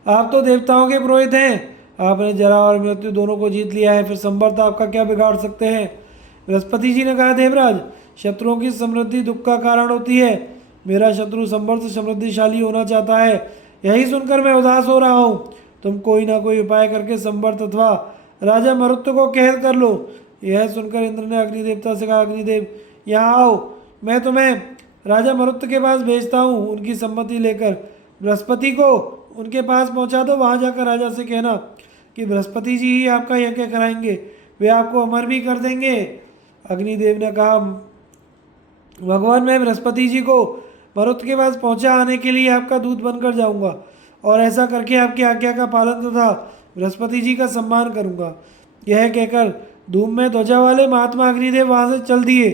आप तो देवताओं के पुरोहित हैं, आपने जरा और मृत्यु दोनों को जीत लिया है, फिर संवर्त आपका क्या बिगाड़ सकते हैं? बृहस्पति जी ने कहा, देवराज, शत्रुओं की समृद्धि दुख का कारण होती है। मेरा शत्रु संवर्त समृद्धिशाली होना चाहता है, यही सुनकर मैं उदास हो रहा हूँ। तुम कोई ना कोई उपाय करके संवर्त अथवा राजा मरुत को कैद कर लो। यह सुनकर इंद्र ने अग्निदेवता से कहा, अग्निदेव, यहाँ आओ, मैं तुम्हें राजा मरुत के पास भेजता हूँ, उनकी सम्मति लेकर बृहस्पति को उनके पास पहुँचा दो। वहाँ जाकर राजा से कहना कि बृहस्पति जी ही आपका यज्ञ कराएंगे, वे आपको अमर भी कर देंगे। अग्निदेव ने कहा, भगवान, मैं बृहस्पति जी को मरुत के पास पहुँचा आने के लिए आपका दूत बनकर जाऊँगा और ऐसा करके आपकी आज्ञा का पालन तथा बृहस्पति जी का सम्मान करूँगा। यह कहकर धूम में ध्वजा वाले महात्मा अग्निदेव वहाँ से चल दिए।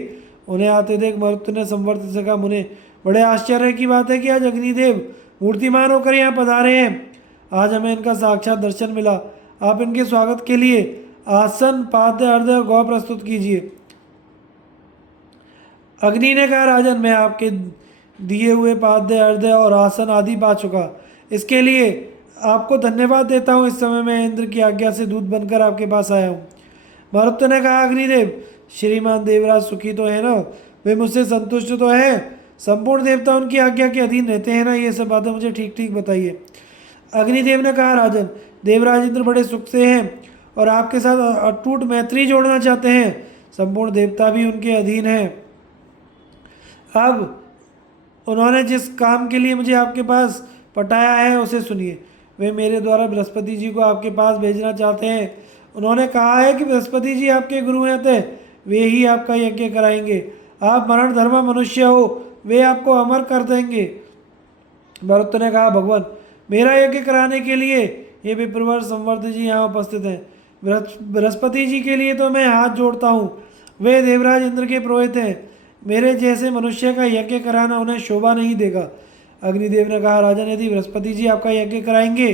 उन्हें आते देख मरुत ने संवर्त से कहा, मुने, बड़े आश्चर्य की बात है कि आज अग्निदेव मूर्तिमान होकर यहाँ पधारे हैं। आज हमें इनका साक्षात दर्शन मिला। आप इनके स्वागत के लिए आसन, पाद्य, अर्घ्य और गौ प्रस्तुत कीजिए। अग्नि ने कहा, राजन, मैं आपके दिए हुए पाद्य, अर्घ्य और आसन आदि पा चुका, इसके लिए आपको धन्यवाद देता हूँ। इस समय मैं इंद्र की आज्ञा से दूत बनकर आपके पास आया हूँ। मरुत ने कहा, अग्निदेव, श्रीमान देवराज सुखी तो है ना? वे मुझसे संतुष्ट तो है? संपूर्ण देवता उनकी आज्ञा के अधीन रहते हैं ना? ये सब बातें मुझे ठीक ठीक बताइए। अग्निदेव ने कहा, राजन, देवराज इंद्र बड़े सुख से हैं और आपके साथ अटूट मैत्री जोड़ना चाहते हैं। संपूर्ण देवता भी उनके अधीन हैं। अब उन्होंने जिस काम के लिए मुझे आपके पास पटाया है उसे सुनिए। वे मेरे द्वारा बृहस्पति जी को आपके पास भेजना चाहते हैं। उन्होंने कहा है कि बृहस्पति जी आपके गुरु हैं, अतः वे ही आपका यज्ञ कराएंगे। आप मरण धर्म मनुष्य हो, वे आपको अमर कर देंगे। भरत ने कहा, भगवान, मेरा यज्ञ कराने के लिए ये विप्रवर संवर्त जी यहाँ उपस्थित हैं। बृहस्पति जी के लिए तो मैं हाथ जोड़ता हूँ, वे देवराज इंद्र के पुरोहित हैं। मेरे जैसे मनुष्य का यज्ञ कराना उन्हें शोभा नहीं देगा। अग्निदेव ने कहा, राजन यदि बृहस्पति जी आपका यज्ञ कराएंगे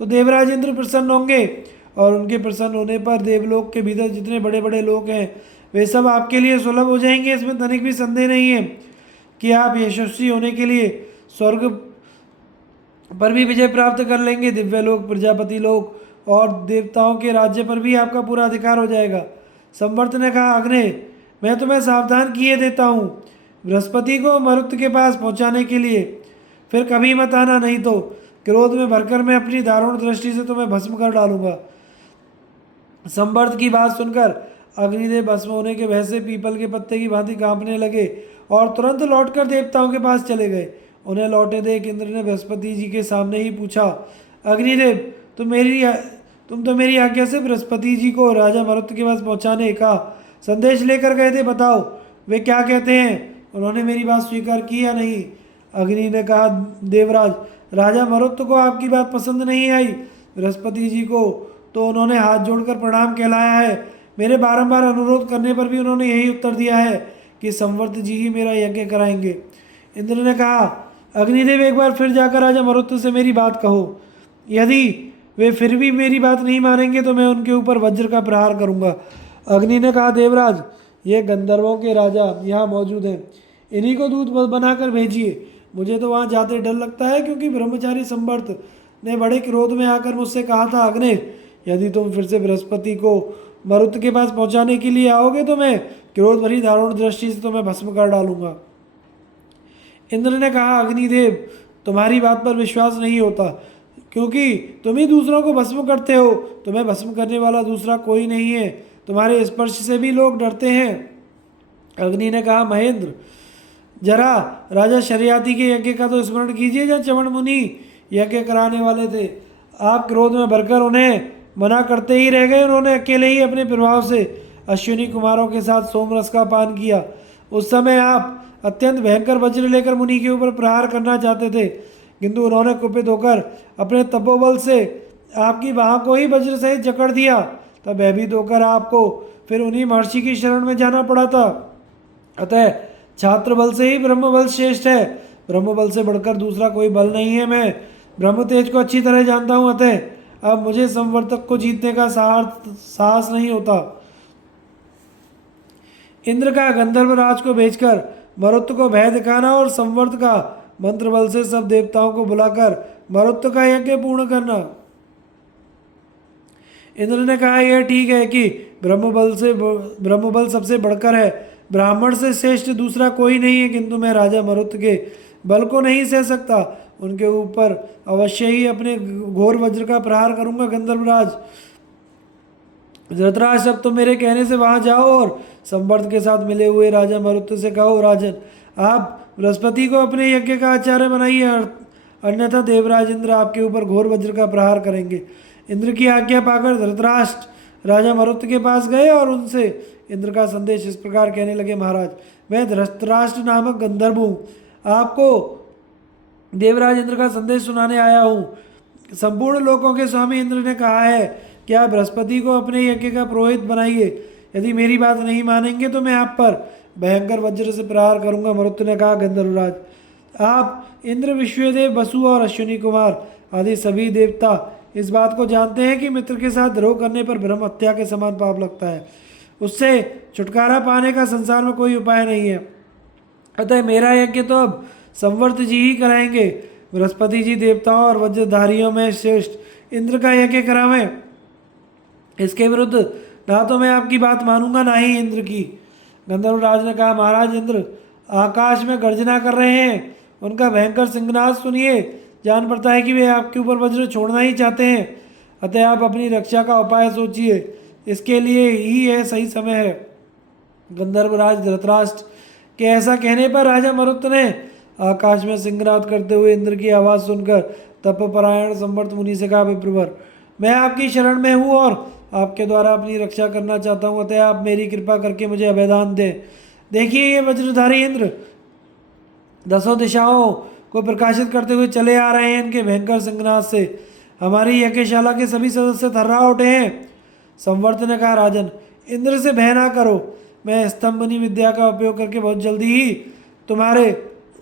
तो देवराज इंद्र प्रसन्न होंगे, और उनके प्रसन्न होने पर देवलोक के भीतर जितने बड़े बड़े लोग हैं वे सब आपके लिए सुलभ हो जाएंगे। इसमें तनिक भी संदेह नहीं है कि आप यशस्वी होने के लिए स्वर्ग पर भी विजय प्राप्त कर लेंगे। दिव्य लोक, प्रजापति लोक और देवताओं के राज्य पर भी आपका पूरा अधिकार हो जाएगा। संवर्त ने कहा, अग्ने मैं तुम्हें सावधान किए देता हूँ, बृहस्पति को मरुत के पास पहुँचाने के लिए फिर कभी मत आना, नहीं तो क्रोध में भरकर मैं अपनी दारुण दृष्टि से तुम्हें भस्म कर डालूंगा। संवर्त की बात सुनकर अग्निदेव भस्म होने के भय से पीपल के पत्ते की भांति कांपने लगे और तुरंत लौटकर देवताओं के पास चले गए। उन्हें लौटे देख इंद्र ने बृहस्पति जी के सामने ही पूछा, अग्निदेव तुम तो मेरी आज्ञा से बृहस्पति जी को राजा मरुत के पास पहुंचाने का संदेश लेकर गए थे, बताओ वे क्या कहते हैं, उन्होंने मेरी बात स्वीकार की या नहीं। अग्नि ने कहा, देवराज राजा मरुत को आपकी बात पसंद नहीं आई, बृहस्पति जी को तो उन्होंने हाथ जोड़कर प्रणाम कहलाया है। मेरे बारंबार अनुरोध करने पर भी उन्होंने यही उत्तर दिया है कि संवर्त जी ही मेरा यज्ञ कराएंगे। इंद्र ने कहा, अग्निदेव एक बार फिर जाकर राजा मरुत से मेरी बात कहो, यदि वे फिर भी मेरी बात नहीं मानेंगे तो मैं उनके ऊपर वज्र का प्रहार करूंगा। अग्नि ने कहा, देवराज ये गंधर्वों के राजा यहाँ मौजूद हैं, इन्हीं को दूत बनाकर भेजिए। मुझे तो वहाँ जाते डर लगता है, क्योंकि ब्रह्मचारी संवर्त ने बड़े क्रोध में आकर मुझसे कहा था, अग्नि यदि तुम फिर से बृहस्पति को मरुत के पास पहुंचाने के लिए आओगे तो मैं क्रोध भरी दारुण दृष्टि से तुम्हें भस्म कर डालूंगा। इंद्र ने कहा, अग्निदेव तुम्हारी बात पर विश्वास नहीं होता, क्योंकि तुम ही दूसरों को भस्म करते हो, तुम्हें भस्म करने वाला दूसरा कोई नहीं है, तुम्हारे स्पर्श से भी लोग डरते हैं। अग्नि ने कहा, महेंद्र जरा राजा शर्याति के यज्ञ का तो स्मरण कीजिए, जहाँ च्यवन मुनि यज्ञ कराने वाले थे, आप क्रोध में भरकर उन्हें मना करते ही रह गए। उन्होंने अकेले ही अपने प्रभाव से अश्विनी कुमारों के साथ सोमरस का पान किया। उस समय आप अत्यंत भयंकर वज्र लेकर मुनि के ऊपर प्रहार करना चाहते थे, किंतु उन्होंने कुपित होकर अपने तपोबल से आपकी बाह को ही वज्र सहित जकड़ दिया। तब भयभीत होकर आपको फिर उन्हीं महर्षि की शरण में जाना पड़ा था। अतः छात्र बल से ही ब्रह्म बल श्रेष्ठ है, ब्रह्म बल से बढ़कर दूसरा कोई बल नहीं है। मैं ब्रह्म तेज को अच्छी तरह जानता हूँ, अतः अब मुझे संवर्तक को जीतने का साहस नहीं होता। इंद्र का गंधर्व राज को भेजकर मरुत को भय दिखाना और संवर्त का मंत्र बल से सब देवताओं को बुलाकर मरुत का यज्ञ पूर्ण करना। इंद्र ने कहा, यह ठीक है कि ब्रह्म बल सबसे बढ़कर है, ब्राह्मण से श्रेष्ठ दूसरा कोई नहीं है, किंतु मैं राजा मरुत के बल को नहीं सह सकता, उनके ऊपर अवश्य ही अपने घोर वज्र का प्रहार करूंगा। गंधर्वराज धृतराष्ट्र, अब तो मेरे कहने से वहां जाओ और संवर्त के साथ मिले हुए राजा मरुत से कहो, राजन आप बृहस्पति को अपने यज्ञ का आचार्य बनाइए, अन्यथा देवराज इंद्र आपके ऊपर घोर वज्र का प्रहार करेंगे। इंद्र की आज्ञा पाकर धृतराष्ट्र राजा मरुत के पास गए और उनसे इंद्र का संदेश इस प्रकार कहने लगे, महाराज मैं धृतराष्ट्र नामक गंधर्व हूँ, आपको देवराज इंद्र का संदेश सुनाने आया हूँ। संपूर्ण लोकों के स्वामी इंद्र ने कहा है कि आप बृहस्पति को अपने यज्ञ का पुरोहित बनाइए, यदि मेरी बात नहीं मानेंगे तो मैं आप पर भयंकर वज्र से प्रहार करूंगा। मरुत ने कहा, गंधर्वराज आप इंद्र, विश्वदेव, वसु और अश्विनी कुमार आदि सभी देवता इस बात को जानते हैं कि मित्र के साथ द्रोह करने पर ब्रह्म हत्या के समान पाप लगता है, उससे छुटकारा पाने का संसार में कोई उपाय नहीं है। अतः मेरा यज्ञ तो अब संवर्त जी ही कराएंगे। बृहस्पति जी देवताओं और वज्रधारियों में श्रेष्ठ इंद्र का यज्ञ करावें, इसके विरुद्ध ना तो मैं आपकी बात मानूंगा ना ही इंद्र की। गंधर्वराज ने कहा, महाराज इंद्र आकाश में गर्जना कर रहे हैं, उनका भयंकर सिंहनाद सुनिए, जान पड़ता है कि वे आपके ऊपर वज्र छोड़ना ही चाहते हैं, अतः आप अपनी रक्षा का उपाय सोचिए, इसके लिए ही यह सही समय है। गंधर्वराज धृतराष्ट्र के ऐसा कहने पर राजा मरुत ने आकाश में सिंहनाद करते हुए इंद्र की आवाज़ सुनकर तपपरायण संवर्त मुनि से कहा, विप्रवर मैं आपकी शरण में हूँ और आपके द्वारा अपनी रक्षा करना चाहता हूँ, अतः आप मेरी कृपा करके मुझे अभयदान दें। देखिए ये वज्रधारी इंद्र 10 दिशाओं को प्रकाशित करते हुए चले आ रहे हैं, इनके भयंकर सिंहनाद से हमारी यज्ञशाला के सभी सदस्य थर्रा उठे हैं। संवर्त ने कहा, राजन इंद्र से भय ना करो, मैं स्तंभनी विद्या का उपयोग करके बहुत जल्दी ही तुम्हारे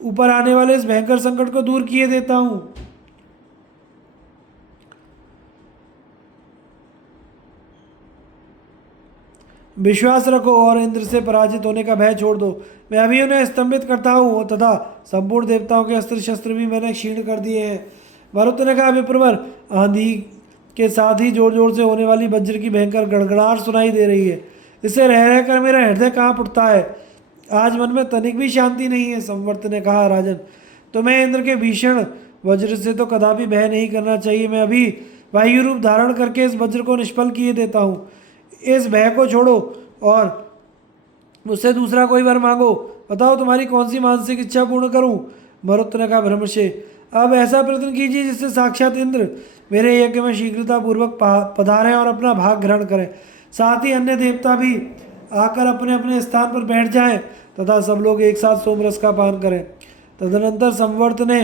ऊपर आने वाले इस भयंकर संकट को दूर किए देता हूँ। विश्वास रखो और इंद्र से पराजित होने का भय छोड़ दो। मैं अभी उन्हें स्तंभित करता हूँ तथा संपूर्ण देवताओं के अस्त्र शस्त्र भी मैंने क्षीण कर दिए हैं। मरुत ने कहा, विप्रवर, आंधी के साथ ही जोर जोर से होने वाली वज्र की भयंकर गड़गड़ाहट सुनाई दे रही है। इसे रह रहकर मेरा हृदय कांप उठता है। आज मन में तनिक भी शांति नहीं है। संवर्त ने कहा, राजन, तुम्हें इंद्र के भीषण वज्र से तो कदापि भय नहीं करना चाहिए। मैं अभी वायु रूप धारण करके इस वज्र को निष्फल किए देता हूँ। इस भय को छोड़ो और मुझसे दूसरा कोई वर मांगो। बताओ, तुम्हारी कौन सी मानसिक इच्छा पूर्ण करूं? मरुत ने कहा, ब्रह्मर्षि, अब ऐसा प्रयत्न कीजिए जिससे साक्षात इंद्र मेरे यज्ञ में शीघ्रता पूर्वक पधारें और अपना भाग ग्रहण करें। साथ ही अन्य देवता भी आकर अपने अपने स्थान पर बैठ जाएं तथा सब लोग एक साथ सोमरस का पान करें। तदनंतर संवर्त ने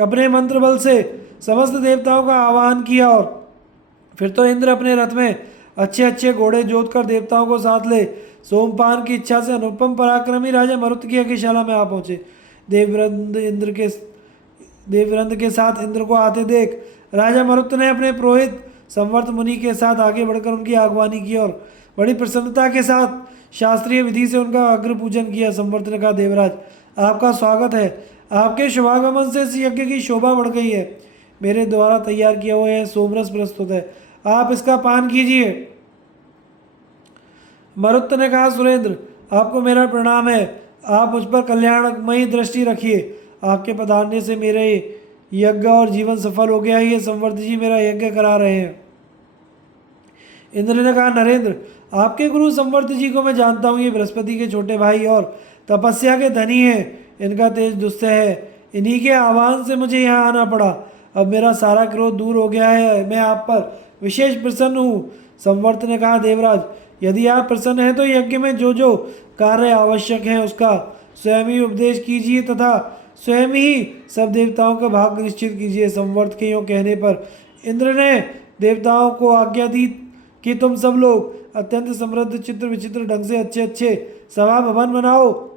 अपने मंत्र बल से समस्त देवताओं का आह्वान किया और फिर तो इंद्र अपने रथ में अच्छे अच्छे घोड़े जोत कर देवताओं को साथ ले सोमपान की इच्छा से अनुपम पराक्रमी राजा मरुत की यज्ञशाला में आ पहुंचे। देववृंद के साथ इंद्र को आते देख राजा मरुत ने अपने पुरोहित संवर्त मुनि के साथ आगे बढ़कर उनकी आगवानी की और बड़ी प्रसन्नता के साथ शास्त्रीय विधि से उनका अग्र पूजन किया। संवर्त ने कहा, देवराज, आपका स्वागत है। आपके शुभागमन से इस यज्ञ की शोभा बढ़ गई है। मेरे द्वारा तैयार किया हुआ यह सोमरस प्रस्तुत है, आप इसका पान कीजिए। मरुत ने कहा, सुरेंद्र, आपको मेरा प्रणाम है। आप मुझ पर कल्याणमयी दृष्टि रखिए। आपके पधारने से मेरे यज्ञ और जीवन सफल हो गया है। ये संवर्त जी मेरा यज्ञ करा रहे हैं। इंद्र ने कहा, नरेंद्र, आपके गुरु संवर्त जी को मैं जानता हूँ। ये बृहस्पति के छोटे भाई और तपस्या के धनी हैं। इनका तेज दुस्सह है। इन्हीं के आह्वान से मुझे यहाँ आना पड़ा। अब मेरा सारा क्रोध दूर हो गया है। मैं आप पर विशेष प्रसन्न हूँ। संवर्त ने कहा, देवराज, यदि आप प्रसन्न हैं तो यज्ञ में जो जो कार्य आवश्यक है उसका स्वयं ही उपदेश कीजिए तथा स्वयं ही सब देवताओं का भाग निश्चित कीजिए। संवर्त के यों कहने पर इंद्र ने देवताओं को आज्ञा दी कि तुम सब लोग अत्यंत समृद्ध चित्र विचित्र ढंग से अच्छे अच्छे सभा भवन बनाओ,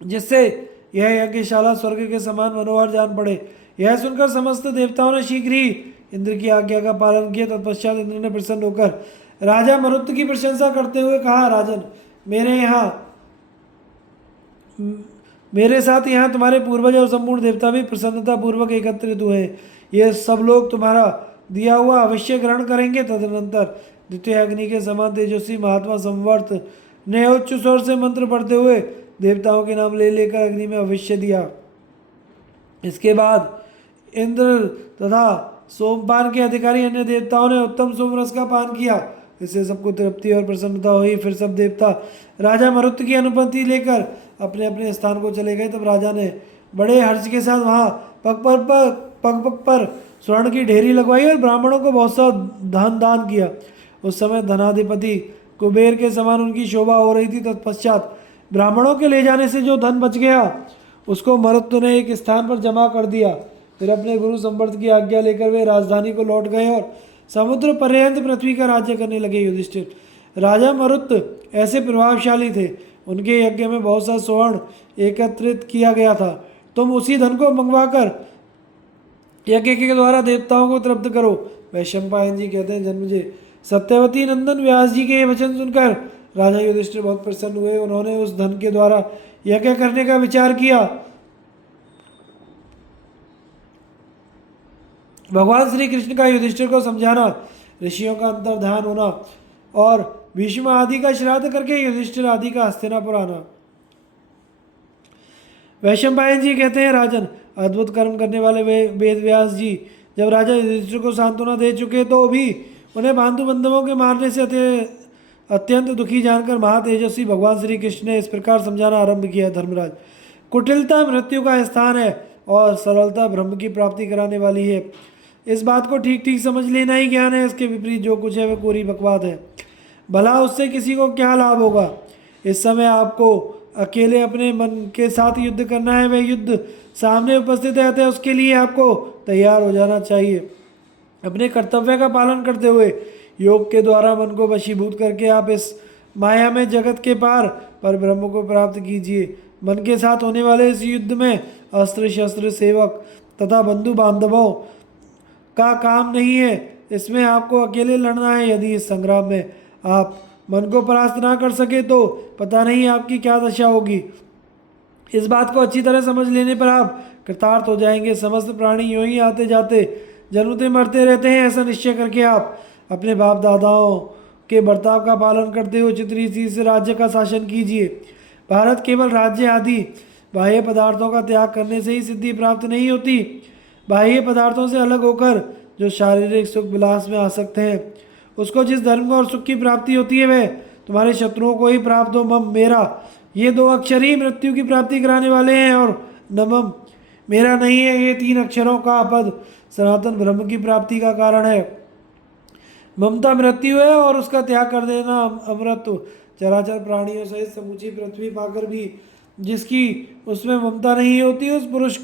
जिससे यह यज्ञशाला स्वर्ग के समान मनोहर जान पड़े। यह सुनकर समस्त देवताओं ने शीघ्र ही इंद्र की आज्ञा का पालन किया। तत्पश्चात इंद्र ने प्रसन्न होकर राजा मरुत की प्रशंसा करते हुए कहा, राजन, मेरे साथ यहाँ तुम्हारे पूर्वज और संपूर्ण देवता भी प्रसन्नता पूर्वक एकत्रित हुए हैं। ये सब लोग तुम्हारा दिया हुआ अवश्य ग्रहण करेंगे। तदनंतर द्वितीय अग्नि के समान तेजस्वी महात्मा संवर्त ने उच्च स्वर से मंत्र पढ़ते हुए देवताओं के नाम ले लेकर अग्नि में अवश्य दिया। इसके बाद इंद्र तथा सोमपान के अधिकारी अन्य देवताओं ने उत्तम सोमरस का पान किया। इससे सबको तृप्ति और प्रसन्नता हुई। फिर सब देवता राजा मरुत की अनुमति लेकर अपने अपने स्थान को चले गए। तब राजा ने बड़े हर्ष के साथ वहाँ पग पर स्वर्ण की ढेरी लगवाई और ब्राह्मणों को बहुत सा धन दान किया। उस समय धनाधिपति कुबेर के समान उनकी शोभा हो रही थी। तत्पश्चात ब्राह्मणों के ले जाने से जो धन बच गया उसको मरुत ने एक स्थान पर जमा कर दिया। फिर अपने गुरु संवर्त की आज्ञा लेकर वे राजधानी को लौट गए और समुद्र पर्यंत पृथ्वी का राज्य करने लगे। युधिष्ठिर, राजा मरुत ऐसे प्रभावशाली थे, उनके यज्ञ में बहुत सा स्वर्ण एकत्रित किया गया था। तुम उसी धन को मंगवाकर यज्ञ के द्वारा देवताओं को तृप्त करो। वैशंपायन जी कहते हैं, जन्मजय, सत्यवती नंदन व्यास जी के ये वचन सुनकर राजा युधिष्ठिर बहुत प्रसन्न हुए। उन्होंने उस धन के द्वारा यज्ञ करने का विचार किया। भगवान श्री कृष्ण का युधिष्ठिर को समझाना, ऋषियों का अंतर्ध्यान होना और भीष्म आदि का श्राद्ध करके युधिष्ठिर आदि का हस्तिनापुर आना। वैशंपायन जी कहते हैं, राजन, अद्भुत कर्म करने वाले वेद व्यास जी जब राजा युधिष्ठिर को सांत्वना दे चुके तो भी उन्हें बांधु बंधुओं के मारने से अत्यंत दुखी जानकर महातेजस्वी भगवान श्री कृष्ण ने इस प्रकार समझाना आरंभ किया। धर्मराज, कुटिलता मृत्यु का स्थान है और सरलता ब्रह्म की प्राप्ति कराने वाली है। इस बात को ठीक ठीक समझ लेना ही ज्ञान है। इसके विपरीत जो कुछ है वह कोरी बकवाद है। भला उससे किसी को क्या लाभ होगा? इस समय आपको अकेले अपने मन के साथ युद्ध करना है। वह युद्ध सामने उपस्थित है, अतः उसके लिए आपको तैयार हो जाना चाहिए। अपने कर्तव्य का पालन करते हुए योग के द्वारा मन को वशीभूत करके आप इस माया में जगत के पार पर ब्रह्म को प्राप्त कीजिए। मन के साथ होने वाले इस युद्ध में अस्त्र शस्त्र सेवक तथा बंधु बांधवों का काम नहीं है। इसमें आपको अकेले लड़ना है। यदि इस संग्राम में आप मन को परास्त ना कर सके तो पता नहीं आपकी क्या दशा होगी। इस बात को अच्छी तरह समझ लेने पर आप कृतार्थ हो जाएंगे। समस्त प्राणी यूं ही आते जाते जन्मते मरते रहते हैं, ऐसा निश्चय करके आप अपने बाप दादाओं के बर्ताव का पालन करते हुए उचित रीति से राज्य का शासन कीजिए। भारत केवल राज्य आदि बाह्य पदार्थों का त्याग करने से ही सिद्धि प्राप्त नहीं होती। बाह्य पदार्थों से अलग होकर जो शारीरिक सुख विलास में आसक्त हैं, उसको जिस धर्म और सुख की प्राप्ति होती है वह तुम्हारे शत्रुओं को ही प्राप्त हो। मम मेरा, ये दो अक्षर ही मृत्यु की प्राप्ति कराने वाले हैं, और नमम मेरा नहीं है, ये तीन अक्षरों का पद सनातन ब्रह्म की प्राप्ति का कारण है। ममता मृत्यु है और उसका त्याग कर देना अमृत। चराचर प्राणियों सहित समूची पृथ्वी पाकर भी जिसकी उसमें ममता नहीं होती, उस पुरुष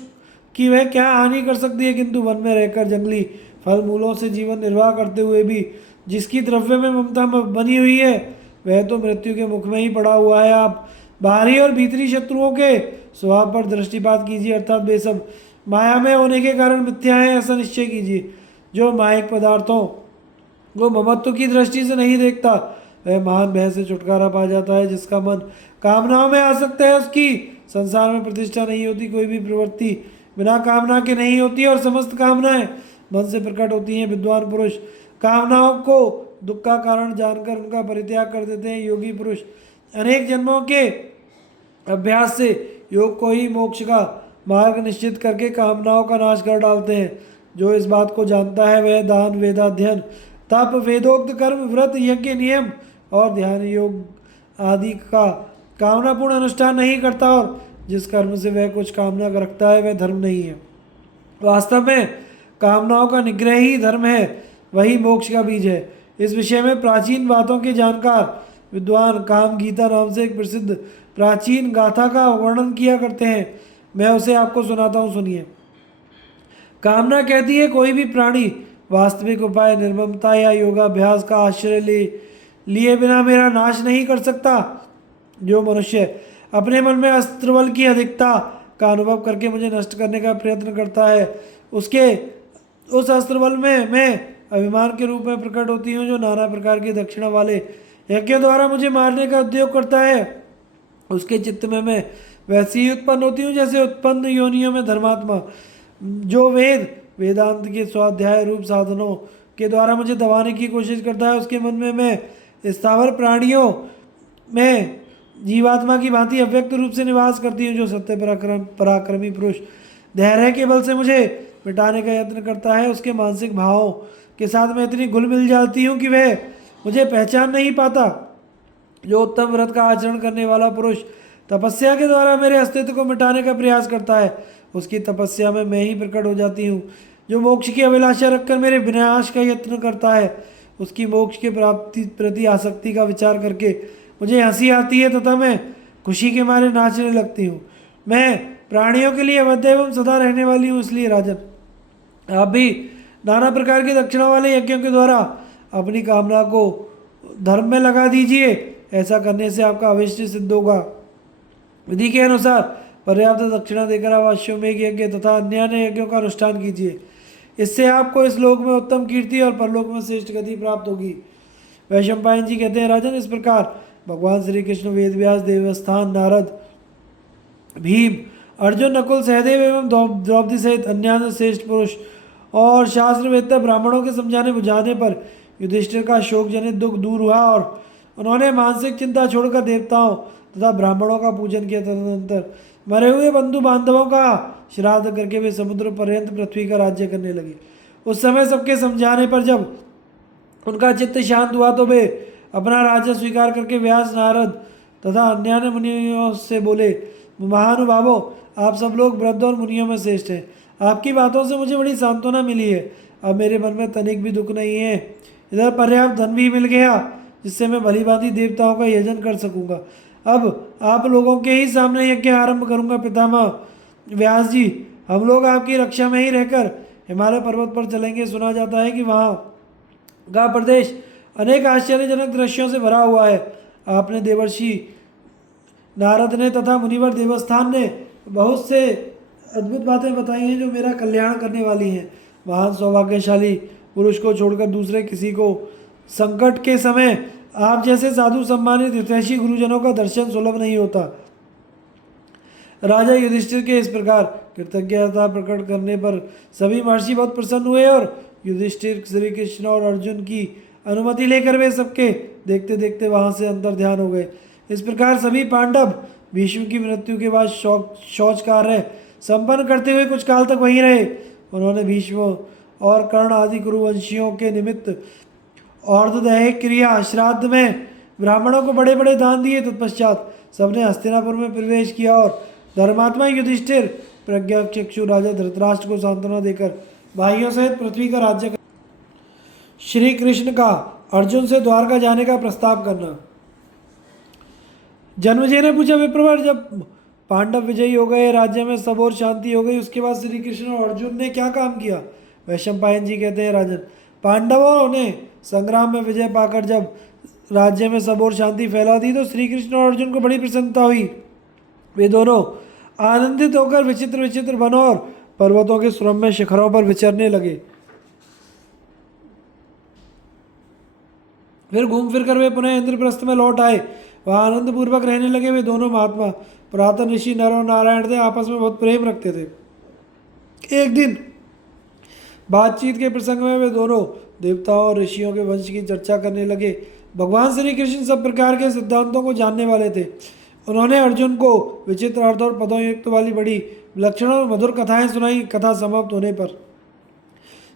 की वह क्या हानि कर सकती है। किंतु वन में रहकर जंगली फल मूलों से जीवन निर्वाह करते हुए भी जिसकी द्रव्य में ममता बनी हुई है, वह तो मृत्यु के मुख में ही पड़ा हुआ है। आप बाहरी और भीतरी शत्रुओं के स्वभाव पर दृष्टिपात कीजिए, अर्थात वे सब माया में होने के कारण मिथ्या है, ऐसा निश्चय कीजिए। जो मायिक पदार्थों को ममत्व की दृष्टि से नहीं देखता, वह महान भय से छुटकारा पा जाता है। जिसका मन कामनाओं में आ सकता है, उसकी संसार में प्रतिष्ठा नहीं होती। कोई भी प्रवृत्ति बिना कामना के नहीं होती और समस्त कामनाएं मन से प्रकट होती हैं। विद्वान पुरुष कामनाओं को दुख का कारण जानकर उनका परित्याग कर देते हैं। योगी पुरुष अनेक जन्मों के अभ्यास से योग को ही मोक्ष का मार्ग निश्चित करके कामनाओं का नाश कर डालते हैं। जो इस बात को जानता है वह दान वेदाध्ययन तप वेदोक्त कर्म व्रत यज्ञ नियम और ध्यान योग आदि का कामनापूर्ण अनुष्ठान नहीं करता, और जिस कर्म से वह कुछ कामना रखता है वह धर्म नहीं है। वास्तव में कामनाओं का निग्रह ही धर्म है, वही मोक्ष का बीज है। इस विषय में प्राचीन बातों के जानकार विद्वान काम गीता नाम से एक प्रसिद्ध प्राचीन गाथा का वर्णन किया करते हैं। मैं उसे आपको सुनाता हूँ, सुनिए। कामना कहती है कोई भी प्राणी वास्तविक उपाय निर्ममता या योगाभ्यास का आश्रय लिए बिना मेरा नाश नहीं कर सकता। जो मनुष्य अपने मन में अस्त्रबल की अधिकता का अनुभव करके मुझे नष्ट करने का प्रयत्न करता है, उसके उस अस्त्रबल में मैं अभिमान के रूप में प्रकट होती हूँ। जो नाना प्रकार की दक्षिणा वाले यज्ञों द्वारा मुझे मारने का उद्योग करता है, उसके चित्त में मैं वैसी ही उत्पन्न होती हूँ जैसे उत्पन्न योनियों में धर्मात्मा। जो वेदांत के स्वाध्याय रूप साधनों के द्वारा मुझे दबाने की कोशिश करता है, उसके मन में मैं स्थावर प्राणियों में जीवात्मा की भांति अव्यक्त रूप से निवास करती हूँ। जो सत्य पराक्रमी पुरुष धैर्य के बल से मुझे मिटाने का यत्न करता है, उसके मानसिक भावों के साथ मैं इतनी घुल मिल जाती हूँ कि वह मुझे पहचान नहीं पाता। जो उत्तम व्रत का आचरण करने वाला पुरुष तपस्या के द्वारा मेरे अस्तित्व को मिटाने का प्रयास करता है, उसकी तपस्या में मैं ही प्रकट हो जाती हूँ। जो मोक्ष की अभिलाषा रखकर मेरे विनाश का यत्न करता है, उसकी मोक्ष के प्राप्ति प्रति आसक्ति का विचार करके मुझे हंसी आती है तथा मैं खुशी के मारे नाचने लगती हूँ। मैं प्राणियों के लिए अवध्य एवं सदा रहने वाली हूँ। इसलिए राजन, आप भी नाना प्रकार के दक्षिणा वाले यज्ञों के द्वारा अपनी कामना को धर्म में लगा दीजिए। ऐसा करने से आपका अवश्य सिद्ध होगा। विधि के अनुसार पर्याप्त दक्षिणा देकर आप अश्वमेघ यज्ञ तथा अन्य यज्ञों का अनुष्ठान कीजिए। इससे आपको इस लोक में उत्तम कीर्ति और परलोक में श्रेष्ठ गति प्राप्त होगी। वैशंपायन जी कहते हैं, राजन, इस प्रकार भगवान श्री कृष्ण वेदव्यास देवस्थान नारद भीम अर्जुन नकुल सहदेव एवं द्रौपदी सहित अन्य श्रेष्ठ पुरुष और शास्त्रवेत्ता ब्राह्मणों के समझाने बुझाने पर युधिष्ठिर का शोक जनित दुख दूर हुआ और उन्होंने मानसिक चिंता छोड़कर देवताओं तथा ब्राह्मणों का पूजन किया। तदनंतर मरे हुए बंधु बांधवों का श्राद्ध करके वे समुद्र पर्यंत पृथ्वी का राज्य करने लगे। उस समय सबके समझाने पर जब उनका चित्त शांत हुआ तो वे अपना राज्य स्वीकार करके व्यास नारद तथा अन्य मुनियों से बोले, महानुभावों, आप सब लोग वृद्ध और मुनियों में श्रेष्ठ हैं। आपकी बातों से मुझे बड़ी सांत्वना मिली है। अब मेरे मन में तनिक भी दुख नहीं है। इधर पर्याप्त धन भी मिल गया जिससे मैं भली भांति देवताओं का यजन कर सकूंगा। अब आप लोगों के ही सामने यज्ञ आरंभ करूंगा। पितामह व्यास जी, हम लोग आपकी रक्षा में ही रहकर हिमालय पर्वत पर चलेंगे। सुना जाता है कि वहाँ का प्रदेश अनेक आश्चर्यजनक दृश्यों से भरा हुआ है। आपने देवर्षि नारद ने तथा मुनिवर देवस्थान ने बहुत से अद्भुत बातें बताई हैं जो मेरा कल्याण करने वाली हैं। महान सौभाग्यशाली पुरुष को छोड़कर दूसरे किसी को संकट के समय आप जैसे साधु सम्मानित हितैषी गुरुजनों का दर्शन सुलभ नहीं होता। राजा युधिष्ठिर के इस प्रकार कृतज्ञता प्रकट करने पर सभी महर्षि बहुत प्रसन्न हुए और युधिष्ठिर, श्री कृष्ण और अर्जुन की अनुमति लेकर वे सबके देखते देखते वहां से अंतर ध्यान हो गए। इस प्रकार सभी पांडव भीष्म की मृत्यु के बाद शौच कार्य संपन्न करते हुए कुछ काल तक वहीं रहे। उन्होंने भीष्म और कर्ण आदि कुरुवंशियों के निमित्त और्धदैहिक क्रिया श्राद्ध में ब्राह्मणों को बड़े बड़े दान दिए। तत्पश्चात सबने हस्तिनापुर में प्रवेश किया और धर्मात्मा युधिष्ठिर प्रज्ञाचक्षु राजा धृतराष्ट्र को सांत्वना देकर भाइयों सहित पृथ्वी का राज्य कर श्री कृष्ण का अर्जुन से द्वारका जाने का प्रस्ताव करना। जन्मेजय ने पूछा, विप्रवर, जब पांडव विजयी हो गए, राज्य में सब और शांति हो गई, उसके बाद श्री कृष्ण और अर्जुन ने क्या काम किया? वैशंपायन जी कहते हैं, राजन, पांडवों ने संग्राम में विजय पाकर जब राज्य में सब और शांति फैला दी तो श्री कृष्ण और अर्जुन को बड़ी प्रसन्नता हुई। वे दोनों आनंदित होकर विचित्र विचित्र वनों और पर्वतों के सुरम्य शिखरों पर विचरने लगे। फिर घूम फिर कर वे पुनः इंद्रप्रस्थ में लौट आए। वहाँ आनंद पूर्वक रहने लगे। वे दोनों महात्मा पुरातन ऋषि नर और नारायण थे, आपस में बहुत प्रेम रखते थे। एक दिन बातचीत के प्रसंग में वे दोनों देवताओं और ऋषियों के वंश की चर्चा करने लगे। भगवान श्री कृष्ण सब प्रकार के सिद्धांतों को जानने वाले थे। उन्होंने अर्जुन को विचित्र अर्थ और पदों युक्त वाली बड़ी विलक्षण और मधुर कथाएं सुनाई। कथा समाप्त होने पर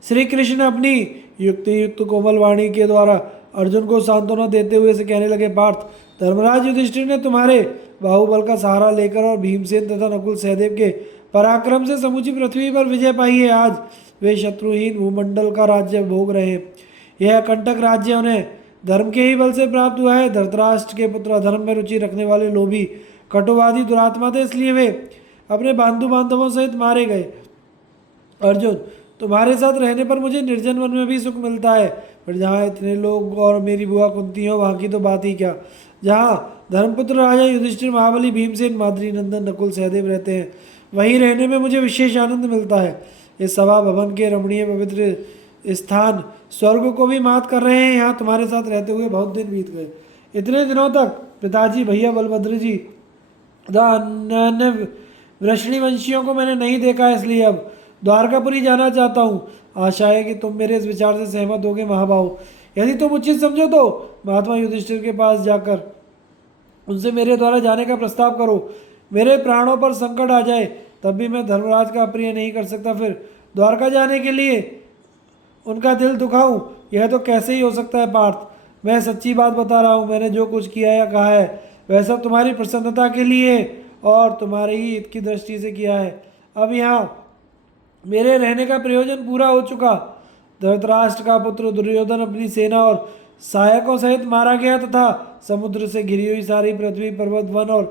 श्री कृष्ण अपनी युक्ति युक्त कोमल वाणी के द्वारा अर्जुन को सांत्वना देते हुए से कहने लगे, पार्थ, धर्मराज युधिष्ठिर ने तुम्हारे बाहुबल का सहारा लेकर और भीमसेन तथा नकुल सहदेव के पराक्रम से समूची पृथ्वी पर विजय पाई है। आज वे शत्रुहीन भूमंडल का राज्य भोग रहे हैं। यह कंटक राज्य उन्हें धर्म के ही बल से प्राप्त हुआ है। धृतराष्ट्र के पुत्र अधर्म में रुचि रखने वाले लोभी कटुवादी दुरात्मा थे, इसलिए वे अपने बांधवों सहित मारे गए। अर्जुन, तुम्हारे साथ रहने पर मुझे निर्जन वन में भी सुख मिलता है, पर जहाँ इतने लोग और मेरी बुआ कुंती हो वहाँ की तो बात ही क्या। जहाँ धर्मपुत्र राजा युधिष्ठिर, महाबली भीमसेन, माद्री नंदन, नकुल सहदेव रहते हैं, वहीं रहने में मुझे विशेष आनंद मिलता है। इस सभा भवन के रमणीय पवित्र स्थान स्वर्ग को भी मात कर रहे हैं। यहाँ तुम्हारे साथ रहते हुए बहुत दिन बीत गए। इतने दिनों तक पिताजी, भैया बलभद्र जी तथा अन्य वृषणी वंशियों को मैंने नहीं देखा, इसलिए अब द्वारकापुरी जाना चाहता हूँ। आशा है कि तुम मेरे इस विचार से सहमत होगे महाबाहु। यदि तुम उचित समझो तो महात्मा युधिष्ठिर के पास जाकर उनसे मेरे द्वारा जाने का प्रस्ताव करो। मेरे प्राणों पर संकट आ जाए तब भी मैं धर्मराज का अप्रिय नहीं कर सकता, फिर द्वारका जाने के लिए उनका दिल दुखाऊं, यह तो कैसे ही हो सकता है पार्थ। मैं सच्ची बात बता रहा हूँ। मैंने जो कुछ किया या कहा है वह सब तुम्हारी प्रसन्नता के लिए और तुम्हारे ही हित की दृष्टि से किया है। अब यहाँ मेरे रहने का प्रयोजन पूरा हो चुका। धृतराष्ट्र का पुत्र दुर्योधन अपनी सेना और सहायकों सहित मारा गया तथा समुद्र से घिरी हुई सारी पृथ्वी, पर्वत, वन और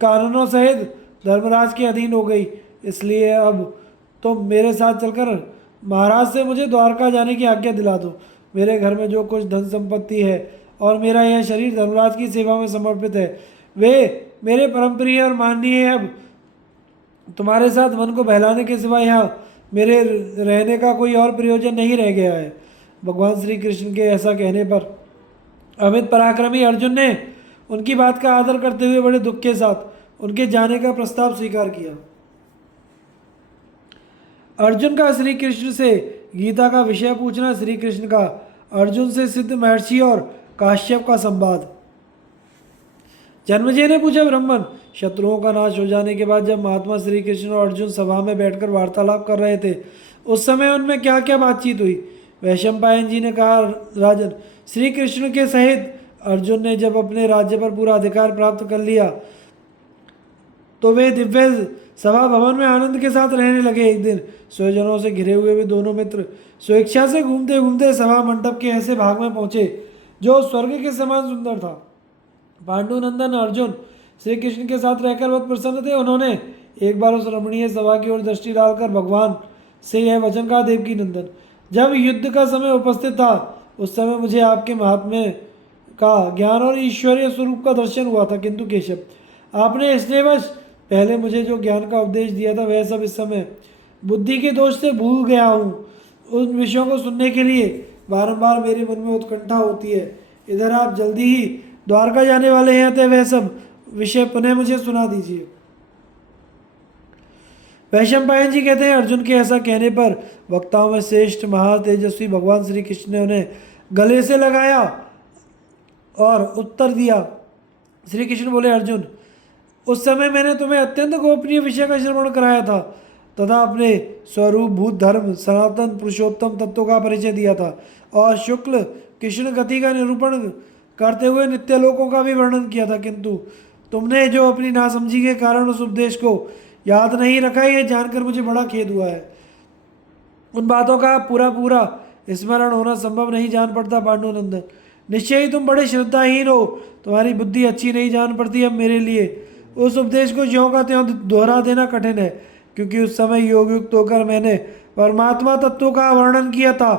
कानूनों सहित धर्मराज के अधीन हो गई। इसलिए अब तुम मेरे साथ चलकर महाराज से मुझे द्वारका जाने की आज्ञा दिला दो। मेरे घर में जो कुछ धन संपत्ति है और मेरा यह शरीर धर्मराज की सेवा में समर्पित है, वे मेरे परम प्रिय और माननीय है। अब तुम्हारे साथ मन को बहलाने के सिवा यहाँ मेरे रहने का कोई और प्रयोजन नहीं रह गया है। भगवान श्री कृष्ण के ऐसा कहने पर अमित पराक्रमी अर्जुन ने उनकी बात का आदर करते हुए बड़े दुख के साथ उनके जाने का प्रस्ताव स्वीकार किया। अर्जुन का श्री कृष्ण से गीता का विषय पूछना, श्री कृष्ण का अर्जुन से सिद्ध महर्षि और काश्यप का संवाद। जन्मेजय ने पूछा, ब्राह्मण, शत्रुओं का नाश हो जाने के बाद जब महात्मा श्री कृष्ण और अर्जुन सभा में बैठकर वार्तालाप कर रहे थे उस समय उनमें क्या क्या बातचीत हुई? वैशंपायन जी ने कहा, राजन, श्री कृष्ण के सहित अर्जुन ने जब अपने राज्य पर पूरा अधिकार प्राप्त कर लिया तो वे दिव्य सभा भवन में आनंद के साथ रहने लगे। एक दिन स्वजनों से घिरे हुए वे दोनों मित्र स्वेच्छा से घूमते घूमते सभा मंडप के ऐसे भाग में पहुंचे जो स्वर्ग के समान सुंदर था। पांडुनंदन अर्जुन श्री कृष्ण के साथ रहकर बहुत प्रसन्न थे। उन्होंने एक बार उस रमणीय सभा की ओर दृष्टि डालकर भगवान से यह वचन कहा, देवकी नंदन, जब युद्ध का समय उपस्थित था उस समय मुझे आपके महात्म्य का ज्ञान और ईश्वरीय स्वरूप का दर्शन हुआ था, किंतु केशव, आपने स्नेहवश पहले मुझे जो ज्ञान का उपदेश दिया था वह सब इस समय बुद्धि के दोष से भूल गया हूँ। उन विषयों को सुनने के लिए बारंबार मेरे मन में उत्कंठा होती है। इधर आप जल्दी ही द्वारका जाने वाले हैं, अतः वह सब विषय पुनः मुझे सुना दीजिए। वैशंपायन जी कहते हैं, अर्जुन के ऐसा कहने पर वक्ताओं में श्रेष्ठ महातेजस्वी भगवान श्री कृष्ण ने उन्हें गले से लगाया और उत्तर दिया। श्री कृष्ण बोले, अर्जुन, उस समय मैंने तुम्हें अत्यंत गोपनीय विषय का श्रवण कराया था तथा अपने स्वरूप भूत धर्म सनातन पुरुषोत्तम तत्व का परिचय दिया था और शुक्ल कृष्ण गति का निरूपण करते हुए नित्य लोकों का भी वर्णन किया था, किंतु तुमने जो अपनी नासमझी के कारण उस उपदेश को याद नहीं रखा, यह जानकर मुझे बड़ा खेद हुआ है। उन बातों का पूरा पूरा स्मरण होना संभव नहीं जान पड़ता पांडुनंदन। निश्चय ही तुम बड़े श्रद्धाहीन हो, तुम्हारी बुद्धि अच्छी नहीं जान पड़ती। अब मेरे लिए उस उपदेश को ज्यों का त्यों दोहरा देना कठिन है, क्योंकि उस समय योग युक्त होकर मैंने परमात्मा तत्व का वर्णन किया था।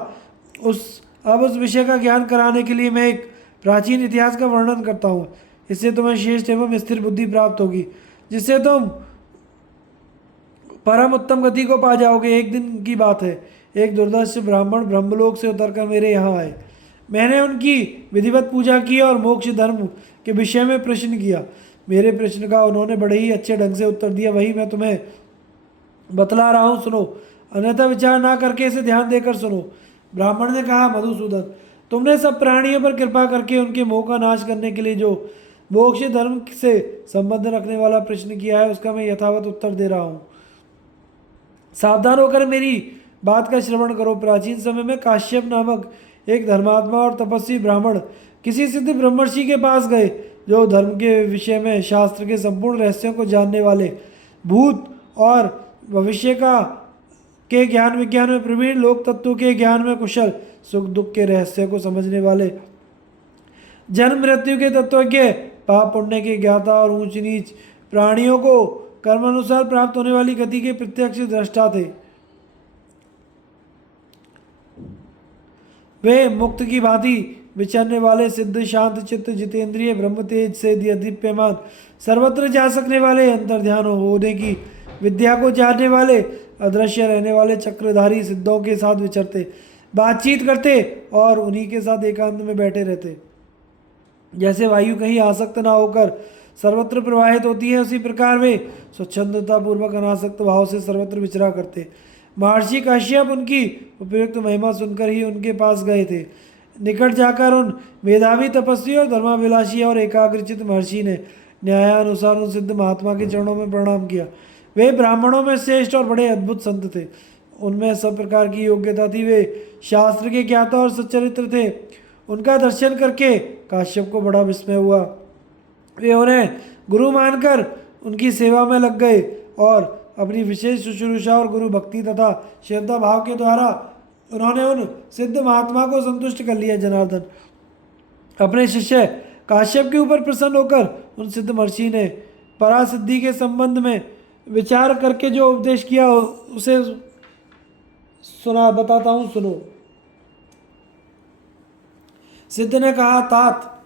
अब उस विषय का ज्ञान कराने के लिए मैं एक प्राचीन इतिहास का वर्णन करता हूँ। इससे तुम्हें श्रेष्ठ एवं स्थिर बुद्धि प्राप्त होगी, जिससे तुम परम उत्तम गति को पा जाओगे। एक दिन की बात है, एक दुर्दर्श ब्राह्मण ब्रह्मलोक से उतरकर मेरे यहाँ आए। मैंने उनकी विधिवत पूजा की और मोक्ष धर्म के विषय में प्रश्न किया। मेरे प्रश्न का उन्होंने बड़े ही अच्छे ढंग से उत्तर दिया, वही मैं तुम्हें बतला रहा हूँ, सुनो। अन्यथा विचार ना करके इसे ध्यान देकर सुनो। ब्राह्मण ने कहा, मधुसूदन, तुमने सब प्राणियों पर कृपा करके उनके मोह का नाश करने के लिए जो मोक्ष धर्म से संबंध रखने वाला प्रश्न किया है, उसका मैं यथावत उत्तर दे रहा हूँ। सावधान होकर मेरी बात का श्रवण करो। प्राचीन समय में काश्यप नामक एक धर्मात्मा और तपस्वी ब्राह्मण किसी सिद्ध ब्रह्मर्षि के पास गए, जो धर्म के विषय में शास्त्र के संपूर्ण रहस्यों को जानने वाले, भूत और भविष्य के ज्ञान विज्ञान में प्रवीण, लोक तत्व के ज्ञान में कुशल, सुख दुख के रहस्य को समझने वाले, जन्म मृत्यु के तत्वज्ञ, पाप पुण्य के ज्ञाता और ऊंच नीच प्राणियों को कर्मानुसार प्राप्त होने वाली गति के प्रत्यक्ष दृष्टा थे। वे मुक्त की भांति विचरने वाले, सिद्ध शांत चित्त जितेंद्रिय, ब्रह्म तेज से दीप्यमान, सर्वत्र जा सकने वाले, अंतर्ध्यान होने की विद्या को जानने वाले, अदृश्य रहने वाले चक्रधारी सिद्धों के साथ विचरते, बातचीत करते और उन्हीं के साथ एकांत में बैठे रहते। जैसे वायु कहीं आसक्त ना होकर सर्वत्र प्रवाहित होती है, उसी प्रकार वे स्वच्छंदता पूर्वक अनासक्त भाव से सर्वत्र विचरा करते। महर्षि काश्यप उनकी उपयुक्त महिमा सुनकर ही उनके पास गए थे। निकट जाकर उन मेधावी तपस्वी और धर्माभिलाषी और एकाग्रचित महर्षि ने न्यायानुसार उन सिद्ध महात्मा के चरणों में प्रणाम किया। वे ब्राह्मणों में श्रेष्ठ और बड़े अद्भुत संत थे। उनमें सब प्रकार की योग्यता थी। वे शास्त्र के ज्ञाता और सच्चरित्र थे। उनका दर्शन करके काश्यप को बड़ा विस्मय हुआ। वे उन्हें गुरु मानकर उनकी सेवा में लग गए और अपनी विशेष शुश्रूषा और गुरु भक्ति तथा श्रद्धा भाव के द्वारा उन्होंने उन सिद्ध महात्मा को संतुष्ट कर लिया। जनार्दन, अपने शिष्य काश्यप के ऊपर प्रसन्न होकर उन सिद्ध महर्षि ने परासिद्धि के संबंध में विचार करके जो उपदेश किया उसे बताता हूँ, सुनो। सिद्ध ने कहा, तात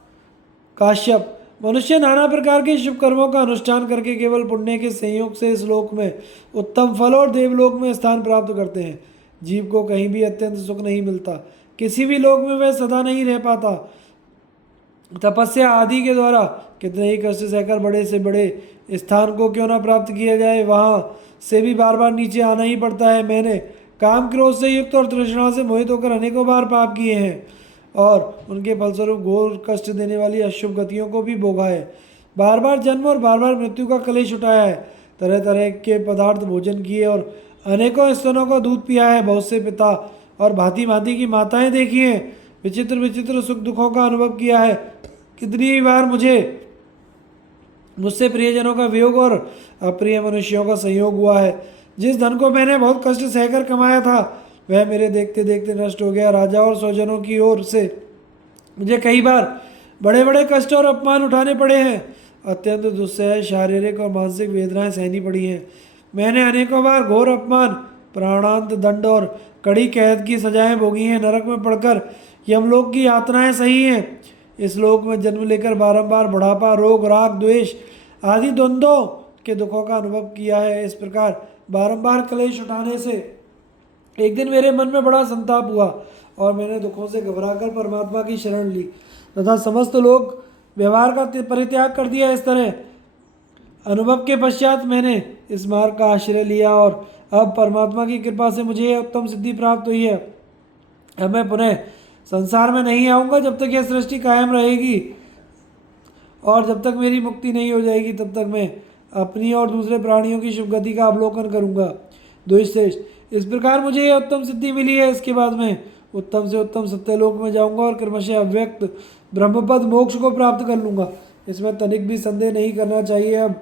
काश्यप, मनुष्य नाना प्रकार के शुभ कर्मों का अनुष्ठान करके केवल पुण्य के संयोग से इस लोक में उत्तम फल और देवलोक में स्थान प्राप्त करते हैं। जीव को कहीं भी अत्यंत सुख नहीं मिलता, किसी भी लोक में वह सदा नहीं रह पाता। तपस्या आदि के द्वारा कितने ही कष्ट सहकर बड़े से बड़े स्थान को क्यों ना प्राप्त किया जाए, वहाँ से भी बार बार नीचे आना ही पड़ता है। मैंने काम क्रोध से युक्त और तृष्णा से मोहित होकर अनेकों बार पाप किए हैं और उनके फलस्वरूप घोर कष्ट देने वाली अशुभ गतियों को भी भोगा है। बार बार जन्म और बार बार मृत्यु का कलेश उठाया है। तरह तरह के पदार्थ भोजन किए और अनेकों स्तनों का दूध पिया है। बहुत से पिता और भांति भांति की माताएं देखी हैं। विचित्र विचित्र सुख दुखों का अनुभव किया है। कितनी बार मुझसे प्रियजनों का वियोग और अप्रिय मनुष्यों का संयोग हुआ है। जिस धन को मैंने बहुत कष्ट सहकर कमाया था, वह मेरे देखते देखते नष्ट हो गया। राजा और स्वजनों की ओर से मुझे कई बार बड़े बड़े कष्ट और अपमान उठाने पड़े हैं। अत्यंत दुस्सह शारीरिक और मानसिक वेदनाएं सहनी पड़ी हैं। मैंने अनेकों बार घोर अपमान, प्राणांत दंड और कड़ी कैद की सजाएं भोगी हैं। नरक में पड़कर यमलोक की यातनाएं सही हैं। इस लोक में जन्म लेकर बारंबार बुढ़ापा, रोग, राग, द्वेष आदि द्वंद्वों के दुखों का अनुभव किया है। इस प्रकार बारंबार क्लेश उठाने से एक दिन मेरे मन में बड़ा संताप हुआ और मैंने दुखों से घबराकर परमात्मा की शरण ली तथा समस्त लोग व्यवहार का परित्याग कर दिया। इस तरह अनुभव के पश्चात मैंने इस मार्ग का आश्रय लिया और अब परमात्मा की कृपा से मुझे यह उत्तम सिद्धि प्राप्त हुई है। अब मैं पुनः संसार में नहीं आऊँगा जब तक यह सृष्टि कायम रहेगी, और जब तक मेरी मुक्ति नहीं हो जाएगी तब तक मैं अपनी और दूसरे प्राणियों की शुभ गति का अवलोकन करूँगा। द्विश्रेष्ठ, इस प्रकार मुझे यह उत्तम सिद्धि मिली है। इसके बाद मैं उत्तम से उत्तम सत्यलोक में जाऊँगा और क्रमशः अव्यक्त ब्रह्मपद मोक्ष को प्राप्त कर लूँगा। इसमें तनिक भी संदेह नहीं करना चाहिए। अब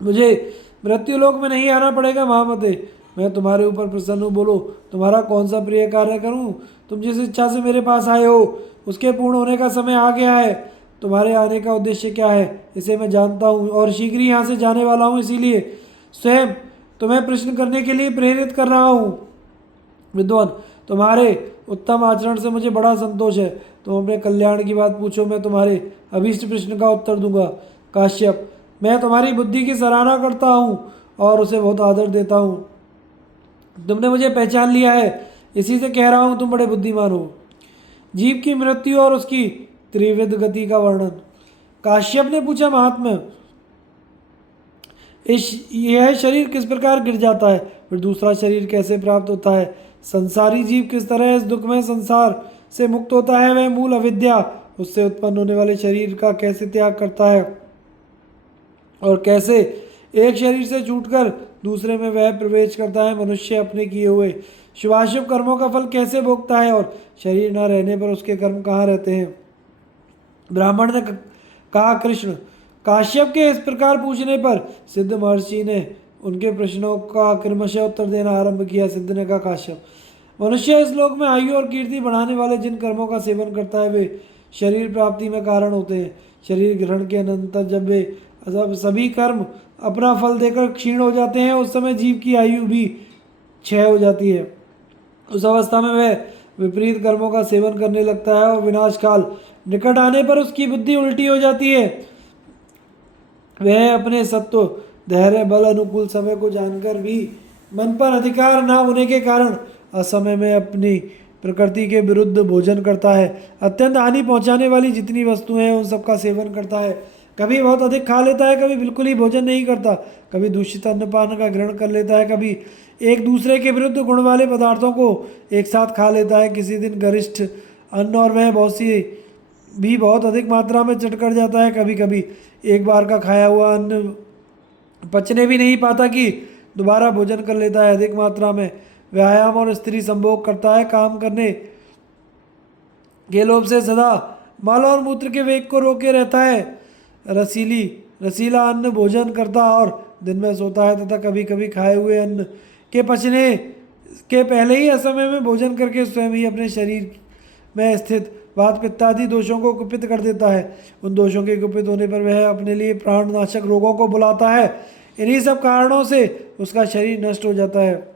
मुझे मृत्युलोक में नहीं आना पड़ेगा। महामते, मैं तुम्हारे ऊपर प्रसन्न हूँ। बोलो, तुम्हारा कौन सा प्रिय कार्य करूँ? तुम जिस इच्छा से मेरे पास आए हो उसके पूर्ण होने का समय आ गया है। तुम्हारे आने का उद्देश्य क्या है इसे मैं जानता हूँ और शीघ्र ही यहाँ से जाने वाला हूँ, इसीलिए स्वयं तुम्हें प्रश्न करने के लिए प्रेरित कर रहा हूँ। विद्वान, तुम्हारे उत्तम आचरण से मुझे बड़ा संतोष है। तुम अपने कल्याण की बात पूछो, मैं तुम्हारे अभीष्ट प्रश्न का उत्तर दूंगा। काश्यप, मैं तुम्हारी बुद्धि की सराहना करता हूँ और उसे बहुत आदर देता हूँ। तुमने मुझे पहचान लिया है, इसी से कह रहा हूँ तुम बड़े बुद्धिमान हो। जीव की मृत्यु और उसकी त्रिविध गति का वर्णन। काश्यप ने पूछा, महात्मा, यह शरीर किस प्रकार गिर जाता है, फिर दूसरा शरीर कैसे प्राप्त होता है? संसारी जीव किस तरह इस दुखमय संसार से मुक्त होता है? वह मूल अविद्या उससे उत्पन्न होने वाले शरीर का कैसे त्याग करता है और कैसे एक शरीर से छूटकर दूसरे में वह प्रवेश करता है? मनुष्य अपने किए हुए शुभाशुभ कर्मों का फल कैसे भोगता है और शरीर न रहने पर उसके कर्म कहाँ रहते हैं? ब्राह्मण ने कहा, कृष्ण। काश्यप के इस प्रकार पूछने पर सिद्ध महर्षि ने उनके प्रश्नों का क्रमशः उत्तर देना आरंभ किया। सिद्ध ने कहा, काश्यप, मनुष्य इस लोक में आयु और कीर्ति बढ़ाने वाले जिन कर्मों का सेवन करता है वे शरीर प्राप्ति में कारण होते हैं। शरीर ग्रहण के अनंतर जब सभी कर्म अपना फल देकर क्षीण हो जाते हैं, उस समय जीव की आयु भी क्षय हो जाती है। उस अवस्था में वह विपरीत कर्मों का सेवन करने लगता है और विनाश काल निकट आने पर उसकी बुद्धि उल्टी हो जाती है। वह अपने सत्व, धैर्य, बल, अनुकूल समय को जानकर भी मन पर अधिकार न होने के कारण असमय में अपनी प्रकृति के विरुद्ध भोजन करता है। अत्यंत हानि पहुंचाने वाली जितनी वस्तुएं हैं उन सब का सेवन करता है। कभी बहुत अधिक खा लेता है, कभी बिल्कुल ही भोजन नहीं करता, कभी दूषित अन्नपान का ग्रहण कर लेता है, कभी एक दूसरे के विरुद्ध गुण वाले पदार्थों को एक साथ खा लेता है। किसी दिन गरिष्ठ अन्न और वह बहुत अधिक मात्रा में चट कर जाता है। कभी कभी एक बार का खाया हुआ अन्न पचने भी नहीं पाता कि दोबारा भोजन कर लेता है। अधिक मात्रा में व्यायाम और स्त्री संभोग करता है। काम करने के लोभ से सदा मल और मूत्र के वेग को रोके रहता है। रसीला अन्न भोजन करता और दिन में सोता है तथा कभी कभी खाए हुए अन्न के पचने के पहले ही असमय में भोजन करके स्वयं ही अपने शरीर में स्थित वात पित्तादि दोषों को कुपित कर देता है। उन दोषों के कुपित होने पर वह अपने लिए प्राणनाशक रोगों को बुलाता है। इन्हीं सब कारणों से उसका शरीर नष्ट हो जाता है।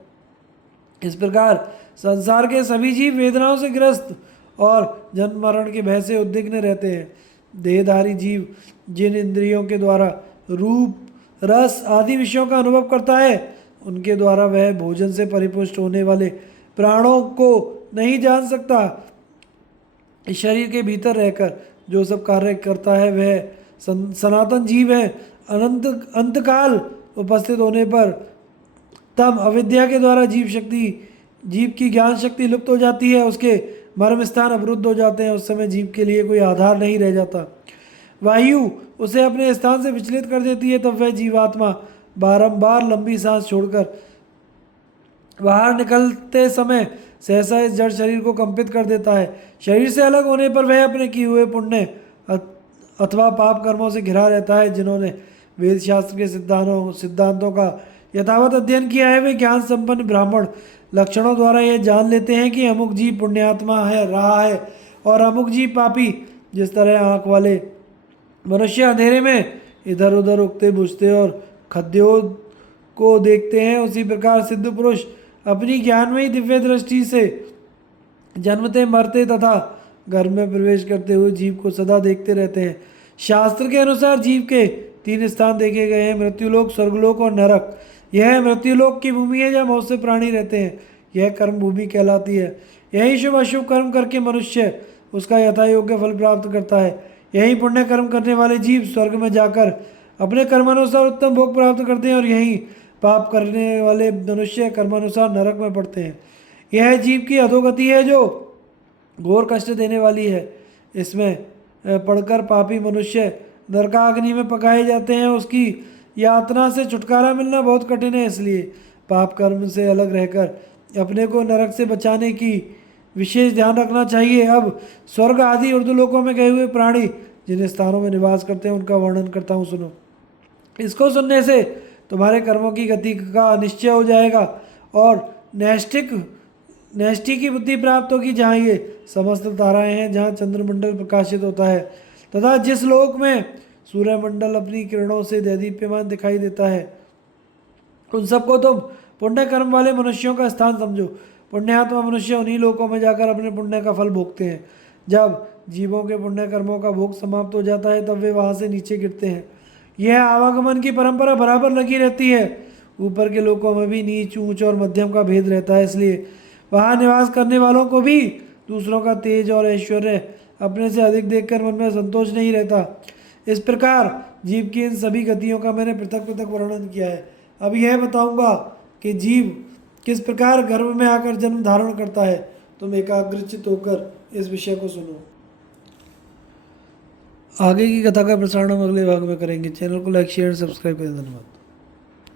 इस प्रकार संसार के सभी जीव वेदनाओं से ग्रस्त और जन्म मरण के भय से उद्विग्न रहते हैं। देहधारी जीव जिन इंद्रियों के द्वारा रूप, रस आदि विषयों का अनुभव करता है, उनके द्वारा वह भोजन से परिपुष्ट होने वाले प्राणों को नहीं जान सकता। इस शरीर के भीतर रहकर जो सब कार्य करता है वह सनातन जीव है। अंतकाल उपस्थित होने पर तब अविद्या के द्वारा जीव की ज्ञान शक्ति लुप्त हो जाती है, उसके मर्म स्थान अवरुद्ध हो जाते हैं। उस समय जीव के लिए कोई आधार नहीं रह जाता। वायु उसे अपने स्थान से विचलित कर देती है। तब वह जीवात्मा बारंबार लंबी सांस छोड़कर बाहर निकलते समय सहसा इस जड़ शरीर को कंपित कर देता है। शरीर से अलग होने पर वह अपने किए हुए पुण्य अथवा पाप कर्मों से घिरा रहता है। जिन्होंने वेद शास्त्र के सिद्धांतों का यथावत अध्ययन किया है वे ज्ञान संपन्न ब्राह्मण लक्षणों द्वारा यह जान लेते हैं कि अमुक जीव पुण्यात्मा है रहा है और अमुक जीव पापी। जिस तरह आँख वाले मनुष्य अंधेरे में इधर उधर उगते बुझते और खद्यों को देखते हैं, उसी प्रकार सिद्ध पुरुष अपनी ज्ञानमयी दिव्य दृष्टि से जन्मते मरते तथा घर में प्रवेश करते हुए जीव को सदा देखते रहते हैं। शास्त्र के अनुसार जीव के 3 स्थान देखे गए हैं, मृत्युलोक, स्वर्गलोक और नरक। यह मृत्युलोक की भूमि है जहाँ बहुत से प्राणी रहते हैं। यह कर्म भूमि कहलाती है। यही शुभ अशुभ कर्म करके मनुष्य उसका यथा योग्य फल प्राप्त करता है। यही पुण्य कर्म करने वाले जीव स्वर्ग में जाकर अपने कर्मानुसार उत्तम भोग प्राप्त करते हैं और यही पाप करने वाले मनुष्य कर्मानुसार नरक में पड़ते हैं। यह जीव की अधोगति है जो घोर कष्ट देने वाली है। इसमें पढ़कर पापी मनुष्य नरकाग्नि में पकाए जाते हैं। उसकी यातना से छुटकारा मिलना बहुत कठिन है, इसलिए पाप कर्म से अलग रहकर अपने को नरक से बचाने की विशेष ध्यान रखना चाहिए। अब स्वर्ग आदि ऊर्ध्वलोकों में गए हुए प्राणी जिन स्थानों में निवास करते हैं उनका वर्णन करता हूँ, सुनो। इसको सुनने से तुम्हारे कर्मों की गति का निश्चय हो जाएगा और नैष्ठि की बुद्धि प्राप्त होगी, जहाँ ये समस्त ताराएं हैं, जहाँ चंद्रमंडल प्रकाशित होता है तथा जिस लोक में सूर्यमंडल अपनी किरणों से दैदीप्यमान दिखाई देता है, उन सबको तुम पुण्य कर्म वाले मनुष्यों का स्थान समझो। पुण्यात्मा मनुष्य उन्हीं लोकों में जाकर अपने पुण्य का फल भोगते हैं। जब जीवों के पुण्य कर्मों का भोग समाप्त हो जाता है तब वे वहाँ से नीचे गिरते हैं। यह आवागमन की परंपरा बराबर लगी रहती है। ऊपर के लोकों में भी नीच, ऊंच और मध्यम का भेद रहता है, इसलिए वहाँ निवास करने वालों को भी दूसरों का तेज और ऐश्वर्य अपने से अधिक देखकर मन में संतोष नहीं रहता। इस प्रकार जीव की इन सभी गतियों का मैंने पृथक पृथक वर्णन किया है। अब यह बताऊंगा कि जीव किस प्रकार गर्भ में आकर जन्म धारण करता है। तुम एकाग्रचित होकर इस विषय को सुनो। आगे की कथा का प्रसारण हम अगले भाग में करेंगे। चैनल को लाइक, शेयर, सब्सक्राइब करें। धन्यवाद।